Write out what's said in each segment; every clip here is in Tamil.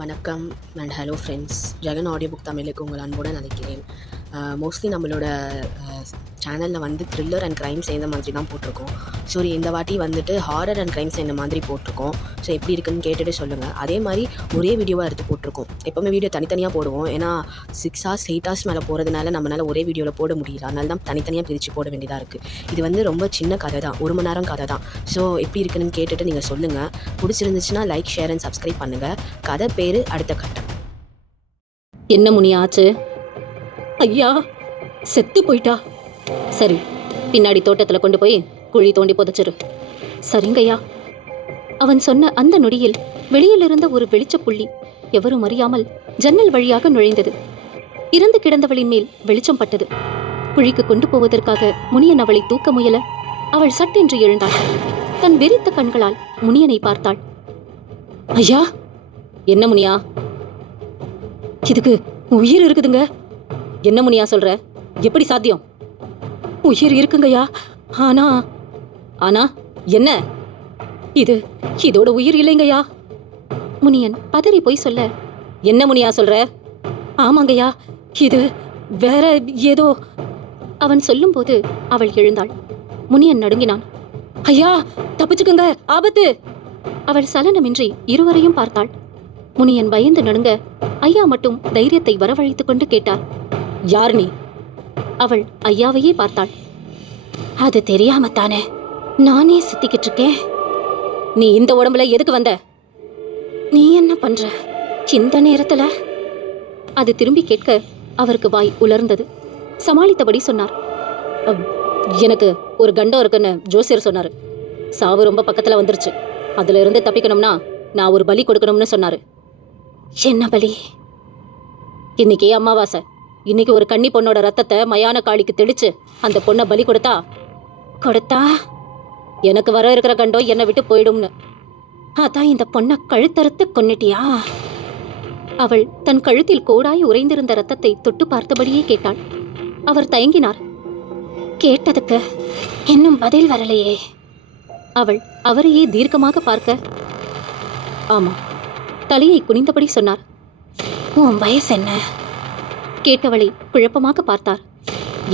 வணக்கம் and hello friends. Jagan audio book தமிழுக்கு உங்கள் அன்புடன் அழைக்கிறேன். மோஸ்ட்லி நம்மளோட சேனலில் வந்து த்ரில்லர் அண்ட் க்ரைம் சேர்ந்த மாதிரி தான் போட்டிருக்கோம். ஸோ இந்த வாட்டி வந்துட்டு ஹாரர் அண்ட் க்ரைம் சேர்ந்த மாதிரி போட்டிருக்கோம். ஸோ எப்படி இருக்குன்னு கேட்டுட்டு சொல்லுங்கள். அதே மாதிரி ஒரே வீடியோவாக எடுத்து போட்டிருக்கோம். எப்போவுமே வீடியோ தனித்தனியாக போடுவோம். ஏன்னா 6 hours 8 hours மேலே போகிறதுனால நம்மளால் ஒரே வீடியோவில் போட முடியல. அதனால தான் தனித்தனியாக பிரித்து போட வேண்டியதாக இருக்குது. இது வந்து ரொம்ப சின்ன கதை தான், 1 மணி நேரம் கதை தான். ஸோ எப்படி இருக்குன்னு கேட்டுட்டு நீங்கள் சொல்லுங்கள். பிடிச்சிருந்துச்சுன்னா லைக், ஷேர் அண்ட் சப்ஸ்கிரைப் பண்ணுங்கள். கதை பேர் அடுத்த கட்டம். என்ன முனி ஆச்சு? ஐயா, செத்து போயிட்டா. சரி, பின்னாடி தோட்டத்தில் கொண்டு போய் குழி தோண்டி புதைச்சிரு. சரிங்கய்யா. அவன் சொன்ன அந்த நொடியில் வெளியிலிருந்த ஒரு வெளிச்சப்புள்ளி எவரும் அறியாமல் ஜன்னல் வழியாக நுழைந்தது. இறந்து கிடந்தவளின் மேல் வெளிச்சம் பட்டது. குழிக்கு கொண்டு போவதற்காக முனியன் அவளை தூக்க முயல அவள் சட்டென்று எழுந்தாள். தன் வெறித்த கண்களால் முனியனை பார்த்தாள். ஐயா, என்ன முனியா? இதுக்கு உயிர் இருக்குதுங்க. என்ன முனியா சொல்ற? எப்படி சாத்தியம்? உயிர் இருக்குங்கய்யா. ஆனா ஆனா என்ன? இதோட உயிர் இல்லைங்கய்யா. முனியன் பதறி போய் சொல்ல, என்ன முனியா சொல்ற? ஆமாங்கய்யா, இது வேற ஏதோ. அவன் சொல்லும்போது அவள் எழுந்தாள். முனியன் நடுங்கினான். ஐயா, தப்பிச்சுக்குங்க, ஆபத்து. அவள் சலனமின்றி இருவரையும் பார்த்தாள். முனியன் பயந்து நடுங்க, ஐயா மட்டும் தைரியத்தை வரவழைத்துக் கொண்டு கேட்டார், யார் நீ? அவள் ஐயாவையே பார்த்தாள். அது தெரியாமத்தானே நானே சுத்திக்கிட்டு இருக்கேன். நீ இந்த உடம்புல எதுக்கு வந்த? நீ என்ன பண்ற இந்த நேரத்துல? அது திரும்பி கேட்க அவருக்கு வாய் உலர்ந்தது. சமாளித்தபடி சொன்னார், எனக்கு ஒரு கண்டம் இருக்குன்னு ஜோசியர் சொன்னாரு. சாவு ரொம்ப பக்கத்துல வந்துருச்சு. அதுல இருந்து தப்பிக்கணும்னா நான் ஒரு பலி கொடுக்கணும்னு சொன்னாரு. என்ன பலி? இன்னைக்கு அமாவாசை. இன்னைக்கு ஒரு கன்னி பொண்ணோட ரத்தத்தை மயான காளிக்கு தெளிச்சு அந்த பொண்ணை பலி கொடுத்தா எனக்கு வர இருக்கிற கண்டம் என்னை விட்டு போயிடும்னு. அதான் இந்த பொண்ணை கழுத்தறுத்து கொன்னிட்டியா? அவள் தன் கழுத்தில் கோடாய் உறைந்திருந்த ரத்தத்தை தொட்டு பார்த்தபடியே கேட்டாள். அவர் தயங்கினார். கேட்டதுக்கு இன்னும் பதில் வரலையே. அவள் அவரையே தீர்க்கமாக பார்க்க, ஆமா, தலையை குனிந்தபடி சொன்னார். உன் வயசு என்ன? கேட்டவளை குழப்பமாக பார்த்தார்.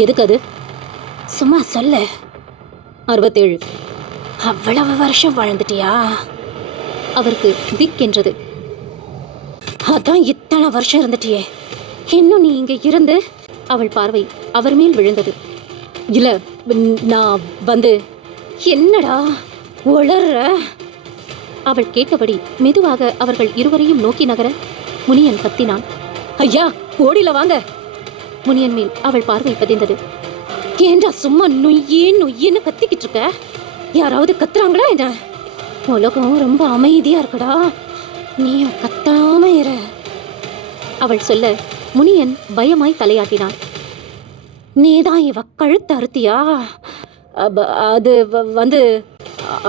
எதுக்கு அது? சும்மா சொல்ல. 67. அவ்வளவு வருஷம் வாழ்ந்துட்டியா? அவருக்கு திக்கென்றது. அதான் இத்தனை வருஷம் இருந்துட்டியே, இன்னும் நீ இங்க இருந்து? அவள் பார்வை அவர் மேல் விழுந்தது. இல்ல, நான் வந்து. என்னடா உளர்ற? அவள் கேட்டபடி மெதுவாக அவர்கள் இருவரையும் நோக்கி நகர முனியன் கத்தினான். ஐயா, ஓடில வாங்க. முனியன் மேல் அவள் பார்வை பதிந்தது. ஏண்டா சும்மா நொய்யின்னு கத்திக்கிட்டு இருக்க? யாராவது கத்துறாங்களா என்ன? உலகம் ரொம்ப அமைதியா இருக்குடா, நீயும் கத்தாம இரு. அவள் சொல்ல முனியன் பயமாய் தலையாட்டினான். நீதான் இவ கழுத்து அறுத்தியா? அது வந்து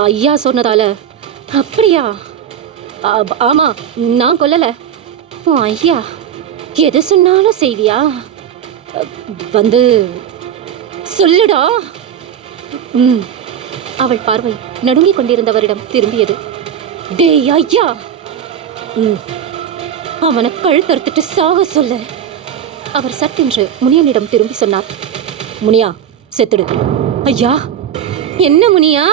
ஐயா சொன்னதால. அப்படியா? ஆமா, நான் கொல்லல. உன் ஐயா எது சொன்னாலும் செய்வியா? வந்து சொல்லுடா. அவள் பார்வை நடுங்கிக் கொண்டிருந்தவரிடம் திரும்பியது. டேய் ஐயா, அவனை கழுத்தறுத்துட்டு சாக சொல்ல. அவர் சட்டென்று முனியனிடம் திரும்பி சொன்னார். முனியா, செத்துடு. ஐயா, என்ன முனியா?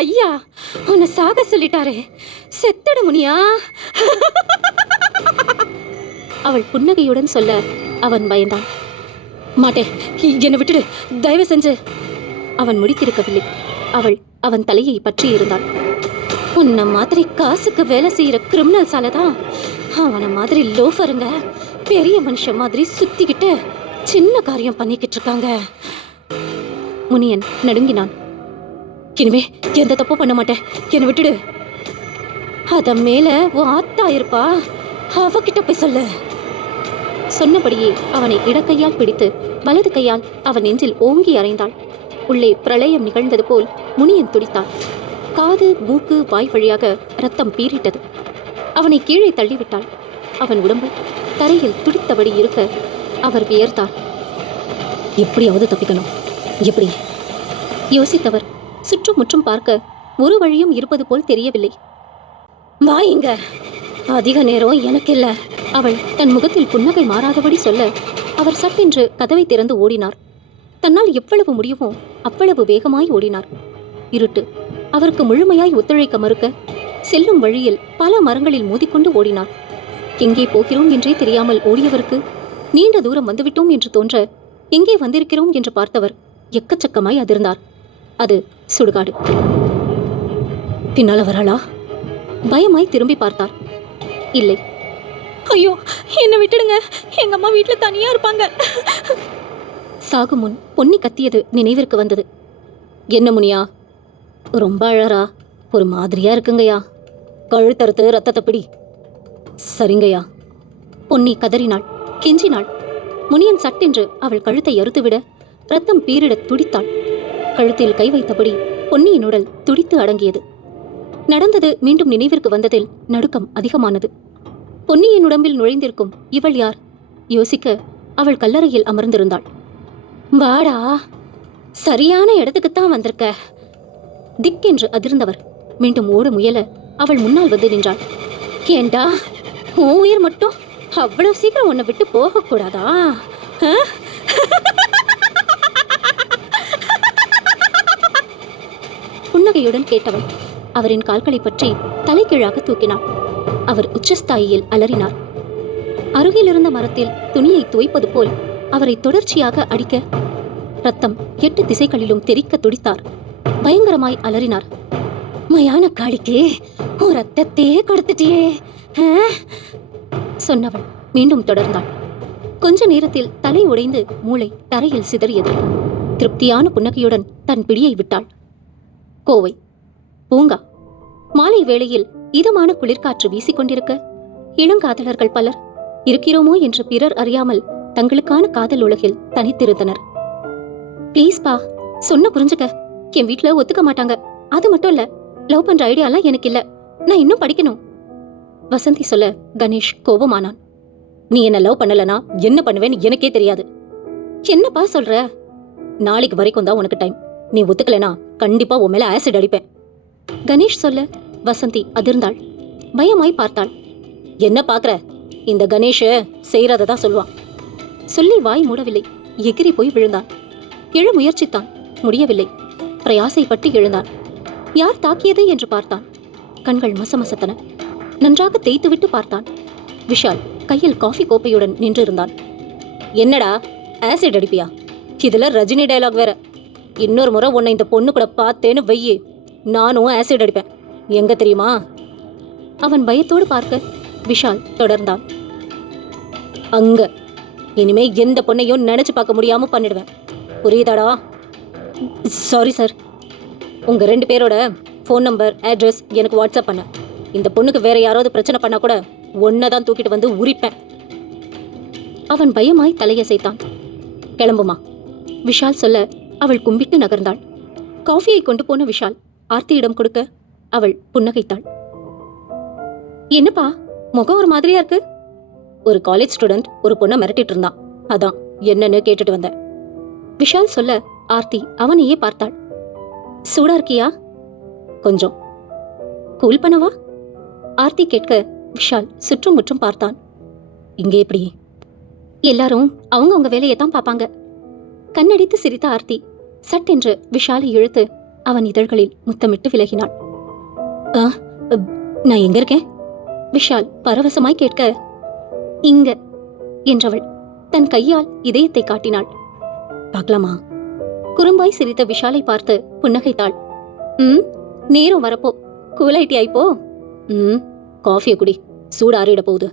ஐயா உன்னை சாக சொல்லிட்டாரே, செத்துடு முனியா. அவள் புன்னகையுடன் சொல்ல அவன் பயந்தான். மாட்டேன், என்னை விட்டுடு, தயவு செஞ்சு. அவன் முடித்திருக்கவில்லை. அவள் அவன் தலையை பற்றி இருந்தாள். உன்னை மாதிரி காசுக்கு வேலை செய்யற கிரிமினல் சாலதான் அவனை மாதிரி லோஃபருங்க பெரிய மனுஷன் மாதிரி சுத்திக்கிட்டு சின்ன காரியம் பண்ணிக்கிட்டு இருக்காங்க. முனியன் நடுங்கினான். இனிமே எந்த தப்பும் பண்ண மாட்டேன், என்னை விட்டுடு. அத மேல உன் ஆத்தா இருப்பா, அவகிட்ட போய் சொல்லு. சொன்னபடியே அவனை இடக்கையால் பிடித்து வலது கையால் அவன் நெஞ்சில் ஓங்கி அறைந்தாள். உள்ளே பிரளயம் நிகழ்ந்தது போல் முனியன் துடித்தான். காது, மூக்கு, வாய் வழியாக ரத்தம் பீறிட்டது. அவனை கீழே தள்ளிவிட்டாள். அவன் உடம்பு தரையில் துடித்தபடி இருக்க அவர் வியர்த்தார். எப்படியாவது தப்பிக்கணும். எப்படி? யோசித்தவர் சுற்றும் முற்றும் பார்க்க ஒரு வழியும் இருப்பது போல் தெரியவில்லை. வா இங்க. அதிக நேரம் எனக்கு இல்ல. அவள் தன் முகத்தில் புன்னகை மாறாதபடி சொல்ல அவர் சட்டென்று கதவை திறந்து ஓடினார். தன்னால் எவ்வளவு முடியுமோ அவ்வளவு வேகமாய் ஓடினார். இருட்டு அவருக்கு முழுமையாய் ஒத்துழைக்க மறுக்க செல்லும் வழியில் பல மரங்களில் மோதிக்கொண்டு ஓடினார். எங்கே போகிறோம் என்றே தெரியாமல் ஓடியவருக்கு நீண்ட தூரம் வந்துவிட்டோம் என்று தோன்ற எங்கே வந்திருக்கிறோம் என்று பார்த்தவர் எக்கச்சக்கமாய் அதிர்ந்தார். அது சுடுகாடு. பின்னால் அவராளா? பயமாய் திரும்பி பார்த்தார். இல்லை. ஐயோ, என்னை விட்டுடுங்க, எங்க அம்மா வீட்டுல தனியா இருப்பாங்க. சாகும் முன் பொன்னி கத்தியது நினைவிற்கு வந்தது. என்ன முனியா, ரொம்ப அழறா? ஒரு மாதிரியா இருக்குங்கய்யா. கழுத்தறுத்து ரத்தத்தை பிடி. சரிங்கய்யா. பொன்னி கதறினாள், கெஞ்சினாள். முனியன் சட்டென்று அவள் கழுத்தை அறுத்துவிட ரத்தம் பீரிட துடித்தாள். கழுத்தில் கை வைத்தபடி பொன்னியின் உடல் துடித்து அடங்கியது. நடந்தது மீண்டும் நினைவிற்கு வந்ததில் நடுக்கம் அதிகமானது. பொன்னியின் உடம்பில் நுழைந்திருக்கும் இவள் யார்? யோசிக்க அவள் கல்லறையில் அமர்ந்திருந்தாள். வாடா, சரியான இடத்துக்குத்தான் வந்திருக்க. திக்கென்று அதிர்ந்தவர் மீண்டும் ஓட முயல அவள் முன்னால் வந்து நின்றாள். ஏண்டா, உன் உயிர் மட்டும் அவ்வளவு சீக்கிரம் உன்னை விட்டு போகக்கூடாதா? புன்னகையுடன் கேட்டவள் அவரின் கால்களை பற்றி தலைகீழாக தூக்கினாள். அவர் உச்சஸ்தாயியில் அலறினார். அருகில் இருந்த மரத்தில் துணியை துவைப்பது போல் அவரை தொடர்ச்சியாக அடிக்க ரத்தம் 8 திசைகளிலும் தெறிக்க துடித்தார். பயங்கரமாய் அலறினார். மயான காளிக்கு உன் ரத்தத்தையே கொடுத்துட்டியே சொன்னவள் மீண்டும் தொடர்ந்தாள். கொஞ்ச நேரத்தில் தலை உடைந்து மூளை தரையில் சிதறியது. திருப்தியான புன்னகையுடன் தன் பிடியை விட்டாள். கோவை பூங்கா. மாலை வேளையில் இதமான குளிர்காற்று வீசிக்கொண்டிருக்க இளங்காதலர்கள் பலர் இருக்கிறோமோ என்று பிறர் அறியாமல் தங்களுக்கான காதல் உலகில் தனித்திருந்தனர். ப்ளீஸ் பா, சொன்ன புரிஞ்சுக்க. என் வீட்டுல ஒத்துக்க மாட்டாங்க. அது மட்டும் இல்ல, லவ் பண்ற ஐடியாலாம் எனக்கு இல்ல. நான் இன்னும் படிக்கணும். வசந்தி சொல்ல கணேஷ் கோபமானான். நீ என்ன லவ் பண்ணலனா என்ன பண்ணுவேன்னு எனக்கே தெரியாது. என்னப்பா சொல்ற? நாளைக்கு வரைக்கும் தான் உனக்கு டைம். நீ ஒத்துக்கலனா கண்டிப்பா உன் மேல ஆசிட் அடிப்பேன். கணேஷ் சொல்ல வசந்தி அதிர்ந்தாள். பயமாய் பார்த்தாள். என்ன பாக்குற? இந்த கணேஷ செய்யறதான் சொல்லுவான். சொல்லி வாய் மூடவில்லை. எகிரி போய் விழுந்தான். எழ முயற்சித்தான், முடியவில்லை. பிரயாசைப்பட்டு எழுந்தான். யார் தாக்கியது என்று பார்த்தான். கண்கள் மசமசத்தன. நன்றாக தேய்த்துவிட்டு பார்த்தான். விஷால் கையில் காஃபி கோப்பையுடன் நின்றிருந்தான். என்னடா, ஆசிட் அடிப்பியா? இதுல ரஜினி டயலாக் வேற. இன்னொரு முறை உன்னை இந்த பொண்ணு கூட பார்த்தேன்னு வெய்யி, நானும் ஆசிட் அடிப்பேன். எங்க தெரியுமா? அவன் பயத்தோடு பார்க்க விஷால் தொடர்ந்தான். அங்க. இனிமே எந்த பொண்ணையும் நினைச்சு பார்க்க முடியாம பண்ணிடுவேன். புரியுதாடா? Sorry sir. உங்க 2 பேரோட ஃபோன் நம்பர், அட்ரஸ் எனக்கு வாட்ஸ்அப் பண்ண. இந்த பொண்ணுக்கு வேற யாராவது பிரச்சனை பண்ணா கூட ஒன்னதான் தூக்கிட்டு வந்து உரிப்பேன். அவன் பயமாய் தலையசைத்தான். கிளம்புமா விஷால் சொல்ல அவள் கும்பிட்டு நகர்ந்தாள். காஃபியை கொண்டு போன விஷால் ஆர்த்தியிடம் கொடுக்க அவள் புன்னகைத்தாள். என்னப்பா, முகம் ஒரு மாதிரியா இருக்கு? ஒரு காலேஜ் ஸ்டூடெண்ட் ஒரு பொண்ணை மிரட்டிட்டு இருந்தான். அதான் என்னன்னு கேட்டுட்டு வந்தேன். விஷால் சொல்ல ஆர்த்தி அவனையே பார்த்தாள். சூடா இருக்கியா? கொஞ்சம். கூல் பண்ணவா? ஆர்த்தி கேட்க விஷால் சுற்றும் முற்றும் பார்த்தான். இங்கே எப்படி? எல்லாரும் அவங்க வேலையை தான் பார்ப்பாங்க. கண்ணடித்து சிரித்த ஆர்த்தி சட்டென்று விஷாலை இழுத்து அவன் இதழ்களில் முத்தமிட்டு விலகினாள். நான் எங்க இருக்கேன்? விஷால் பரவசமாய் கேட்க இங்க என்றவள் தன் கையால் இதயத்தை காட்டினாள். பார்க்கலாமா? குறும்பாய் சிரித்த விஷாலை பார்த்து புன்னகைத்தாள். நேரம் வரப்போ கூலாயிட்டி ஆயிப்போ. காஃபியை குடி, சூடாறிட போகுது.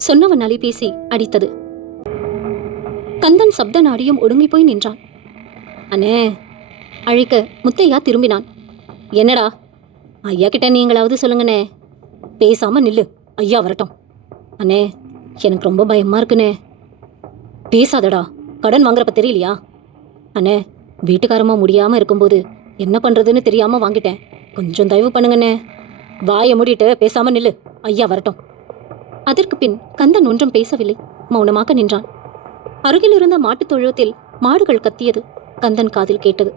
சொன்னவன் அலைபேசி அடித்தது. கந்தன் சப்த நாடியும் ஒடுங்கி போய் நின்றான். அண்ணே அழைக்க முத்தையா திரும்பினான். என்னடா? ஐயா கிட்ட நீங்களாவது சொல்லுங்கண்ணே. பேசாம நில்லு, ஐயா வரட்டும். அண்ணே எனக்கு ரொம்ப பயமா இருக்குண்ணே. பேசாதடா, கடன் வாங்குறப்ப தெரியலையா? அண்ணே வீட்டுக்காரமா முடியாம இருக்கும்போது என்ன பண்றதுன்னு தெரியாம வாங்கிட்டேன். கொஞ்சம் தயவு பண்ணுங்கண்ணே. வாயை மூடிட்டு பேசாம நில்லு, ஐயா வரட்டும். அதற்கு பின் கந்தன் ஒன்றும் பேசவில்லை, மௌனமாக நின்றான். அருகில் இருந்த மாட்டுத் தொழுவத்தில் மாடுகள் கத்தியது கந்தன் காதில் கேட்டது.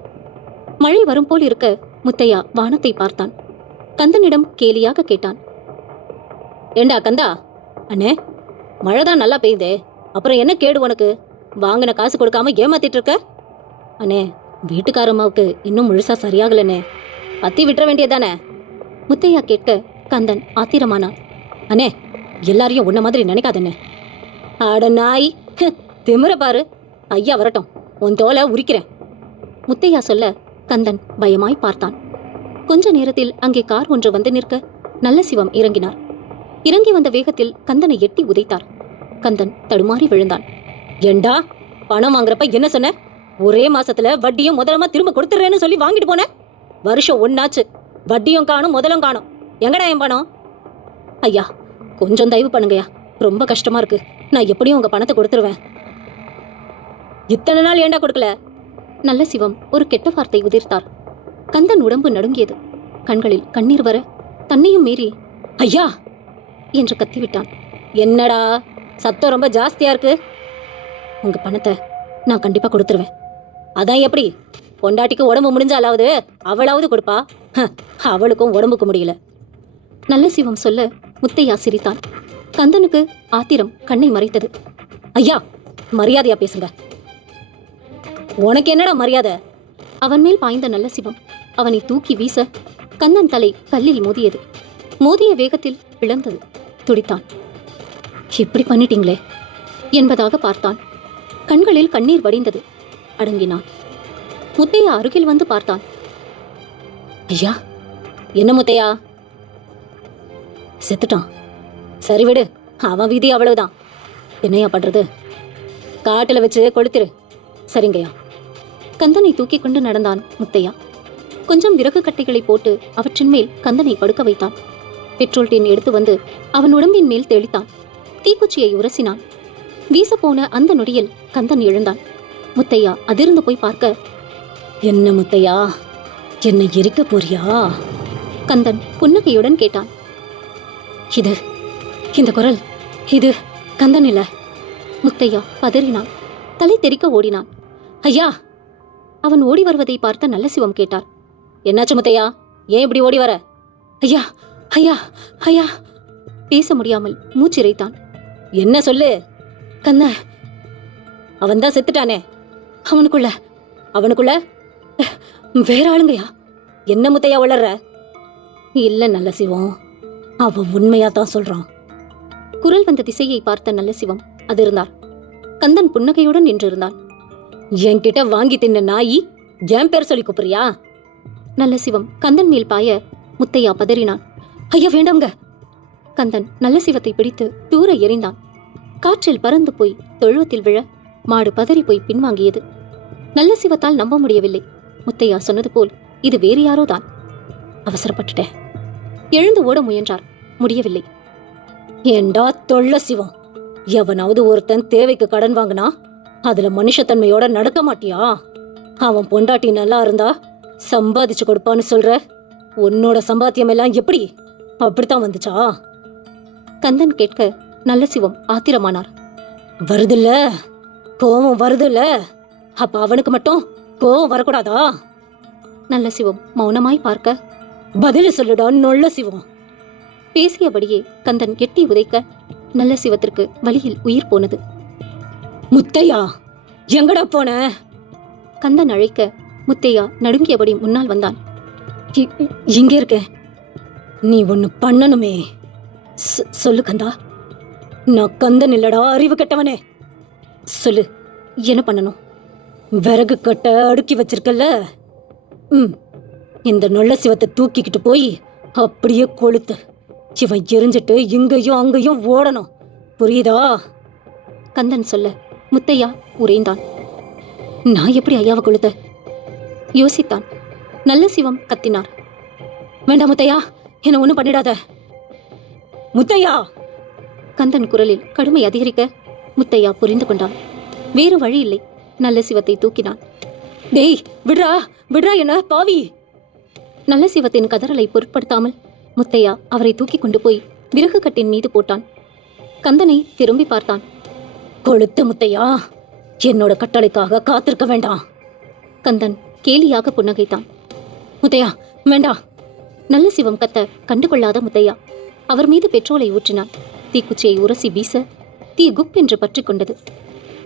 மழை வரும் போல் இருக்க முத்தையா வானத்தை பார்த்தான். கந்தனிடம் கேலியாக கேட்டான். ஏண்டா கந்தா, அண்ணே மழைதான் நல்லா பெய்யுதே, அப்புறம் என்ன கேடு உனக்கு? வாங்கின காசு கொடுக்காம ஏமாத்திட்டு இருக்க? அண்ணே வீட்டுக்காரம்மாவுக்கு இன்னும் முழுசா சரியாகலண்ணே, பத்தி விட்டுற வேண்டியதானே? முத்தையா கேட்க கந்தன் ஆத்திரமானான். அண்ணே எல்லாரையும் உன்ன மாதிரி நினைக்காதண்ணே. ஆட நாய், திமிர பாரு, ஐயா வரட்டும் உன் தோலை உரிக்கிறேன். முத்தையா சொல்ல கந்தன் பயமாய் பார்த்தான். கொஞ்ச நேரத்தில் அங்கே கார் ஒன்று வந்து நிற்க நல்ல சிவம் இறங்கினார். இறங்கி வந்த வேகத்தில் கந்தனை எட்டி உதைத்தார். கந்தன் தடுமாறி விழுந்தான். ஏண்டா பணம் வாங்குறப்ப என்ன சொன்ன? ஒரே மாசத்துல வட்டியும் முதலமா திரும்ப கொடுத்துறேன்னு சொல்லி வாங்கிட்டு போன. வருஷம் ஒன்னாச்சு, வட்டியும் காணும் முதலும் காணும். எங்கடா என் பணம்? ஐயா கொஞ்சம் தயவு பண்ணுங்கய்யா, ரொம்ப கஷ்டமா இருக்கு. நான் எப்படியும் உங்க பணத்தை கொடுத்துருவேன். இத்தனை நாள் ஏண்டா கொடுக்கல? நல்ல சிவம் ஒரு கெட்ட வார்த்தை உதிர்த்தார். கந்தன் உடம்பு நடுங்கியது. கண்களில் கண்ணீர் வர தன்னையும் மீறி ஐயா என்று கத்திவிட்டான். என்னடா சத்தம் ரொம்ப ஜாஸ்தியா இருக்கு? உங்க பணத்தை நான் கண்டிப்பா கொடுத்துருவேன். அதான் எப்படி? பொண்டாட்டிக்கு உடம்பு முடிஞ்சாலாவது அவளாவது கொடுப்பா. அவளுக்கும் உடம்புக்கு முடியல. நல்ல சிவம் சொல்ல முத்தையா சிரித்தான். கந்தனுக்கு ஆத்திரம் கண்ணை மறைத்தது. ஐயா மரியாதையா பேசுங்க. உனக்கு என்னடா மரியாதை? அவன் மேல் பாய்ந்த நல்ல சிவம் அவனை தூக்கி வீச கந்தன் தலை கல்லில் மோதியது. மோதிய வேகத்தில் பிளந்தது. துடித்தான். இப்படி பண்ணிட்டீங்களே என்பதாக பார்த்தான். கண்களில் கண்ணீர் வடிந்தது. அடங்கினான். முத்தையா அருகில் வந்து பார்த்தான். ஐயா என்ன முத்தையா? செத்துட்டான். சரி விடு, அவன் விதி அவ்வளவுதான். என்னையா பண்றது? காட்டுல வச்சு கொளுத்திரு. சரிங்கய்யா. கந்தனை தூக்கி கொண்டு நடந்தான் முத்தையா. கொஞ்சம் விறகு கட்டைகளை போட்டு அவற்றின் மேல் கந்தனை படுக்க வைத்தான். பெட்ரோல் டின் எடுத்து வந்து அவன் உடம்பின் மேல் தெளித்தான். தீக்குச்சியை உரசினான். வீசப்போன அந்த நொடியில் கந்தன் எழுந்தான். முத்தையா அதிர்ந்து போய் பார்க்க, என்ன முத்தையா, என்னை எரிக்க போறியா? கந்தன் புன்னகையுடன் கேட்டான். இந்த குரல் இது கந்தன் இல்ல. முத்தையா பதறினான். தலை தெறிக்க ஓடினான். ஐயா! அவன் ஓடி வருவதை பார்த்த நல்ல சிவம் கேட்டார். என்னாச்சு முத்தையா, ஏன் இப்படி ஓடி வர? ஐயா ஐயா ஐயா! பேச முடியாமல் மூச்சிறைத்தான். என்ன சொல்லு? கண்ண அவன்தான் செத்துட்டானே. அவனுக்குள்ள வேற ஆளுங்கய்யா. என்ன முத்தையா வளர்ற? இல்ல நல்ல சிவம், அவன் உண்மையா தான் சொல்றான். குரல் வந்த திசையை பார்த்த நல்ல சிவம் அதிர்ந்தார். கந்தன் புன்னகையுடன் நின்றிருந்தான். என்கிட்ட வாங்கி தின்ன நாயி என் பேர் சொல்லி கூப்பிடுறியா? நல்ல சிவம் கந்தன் மேல் பாய முத்தையா பதறினான். ஐயா வேண்டாங்க! கந்தன் நல்ல சிவத்தை பிடித்து தூர எறிந்தான். காற்றில் பறந்து போய் தொழுவத்தில் விழ மாடு பதறி போய் பின்வாங்கியது. நல்ல சிவத்தால் நம்ப முடியவில்லை. முத்தையா சொன்னது போல் இது வேறு யாரோ தான். அவசரப்பட்டுட்டேன். எழுந்து ஓட முயன்றார். முடியவில்லை. ஏண்டா தொல்ல சிவம், எவனாவது ஒருத்தன் தேவைக்கு கடன் வாங்கினா அதுல மனுஷத்தன்மையோட நடக்க மாட்டியா? அவன் பொண்டாட்டி நல்லா இருந்தா சம்பாதிச்சு கொடுப்பான்னு சொல்ற. உன்னோட சம்பாத்தியம் எல்லாம் எப்படி அப்படித்தான் வந்துச்சா? கந்தன் கேட்க நல்ல சிவம் ஆத்திரமானார். வருதுல்ல, கோவம் வருதுல்ல, அப்ப அவனுக்கு மட்டும் கோவம் வரக்கூடாதா? நல்ல சிவம் மௌனமாய் பார்க்க, பதில் சொல்லுடா நொல்ல சிவம். பேசியபடியே கந்தன் எட்டி உதைக்க நல்ல சிவத்திற்கு வலியில் உயிர் போனது. முத்தையா எங்கடா போன? கந்தன் அழைக்க முத்தையா நடுங்கியபடி முன்னால் வந்தான். இங்கே இருக்க. நீ ஒன்னு பண்ணணுமே. சொல்லு கந்தா. நான் கந்தன் இல்லடா, அறிவு கெட்டவனே. சொல்லு, என்ன பண்ணணும்? விறகு கட்ட அடுக்கி வச்சிருக்கல, இந்த நொல்ல சிவத்தை தூக்கிக்கிட்டு போய் அப்படியே கொளுத்து. இவன் எரிஞ்சிட்டு இங்கேயும் அங்கேயும் ஓடணும், புரியுதா? கந்தன் சொல்ல முத்தையா உறைந்தான். நான் எப்படி ஐயாவை கொளுத்த? யோசித்தான். நல்ல சிவம் கத்தினார். வேண்டாம் முத்தையா, என்ன ஒண்ணும் பண்ணிடாத. முத்தையா! கந்தன் குரலில் கடுமை அதிகரிக்க முத்தையா புரிந்து கொண்டான். வேறு வழி இல்லை. நல்ல சிவத்தை தூக்கினான். டேய் விட்ரா விட்ரா என்ன பாவி! நல்ல சிவத்தின் கதறலை பொருட்படுத்தாமல் முத்தையா அவரை தூக்கி கொண்டு போய் விறகு கட்டின் மீது போட்டான். கந்தனை திரும்பி பார்த்தான். கொளுத்து முத்தையா, என்னோட கட்டளைக்காக காத்திருக்க வேண்டாம். கந்தன் கேலியாக புன்னகைத்தான். முத்தையா வேண்டா. நல்ல சிவம் கத்த கண்டுகொள்ளாத முத்தையா அவர் மீது பெட்ரோலை ஊற்றினான். தீக்குச்சியை உரசி வீச தீ குப் என்று பற்றி கொண்டது.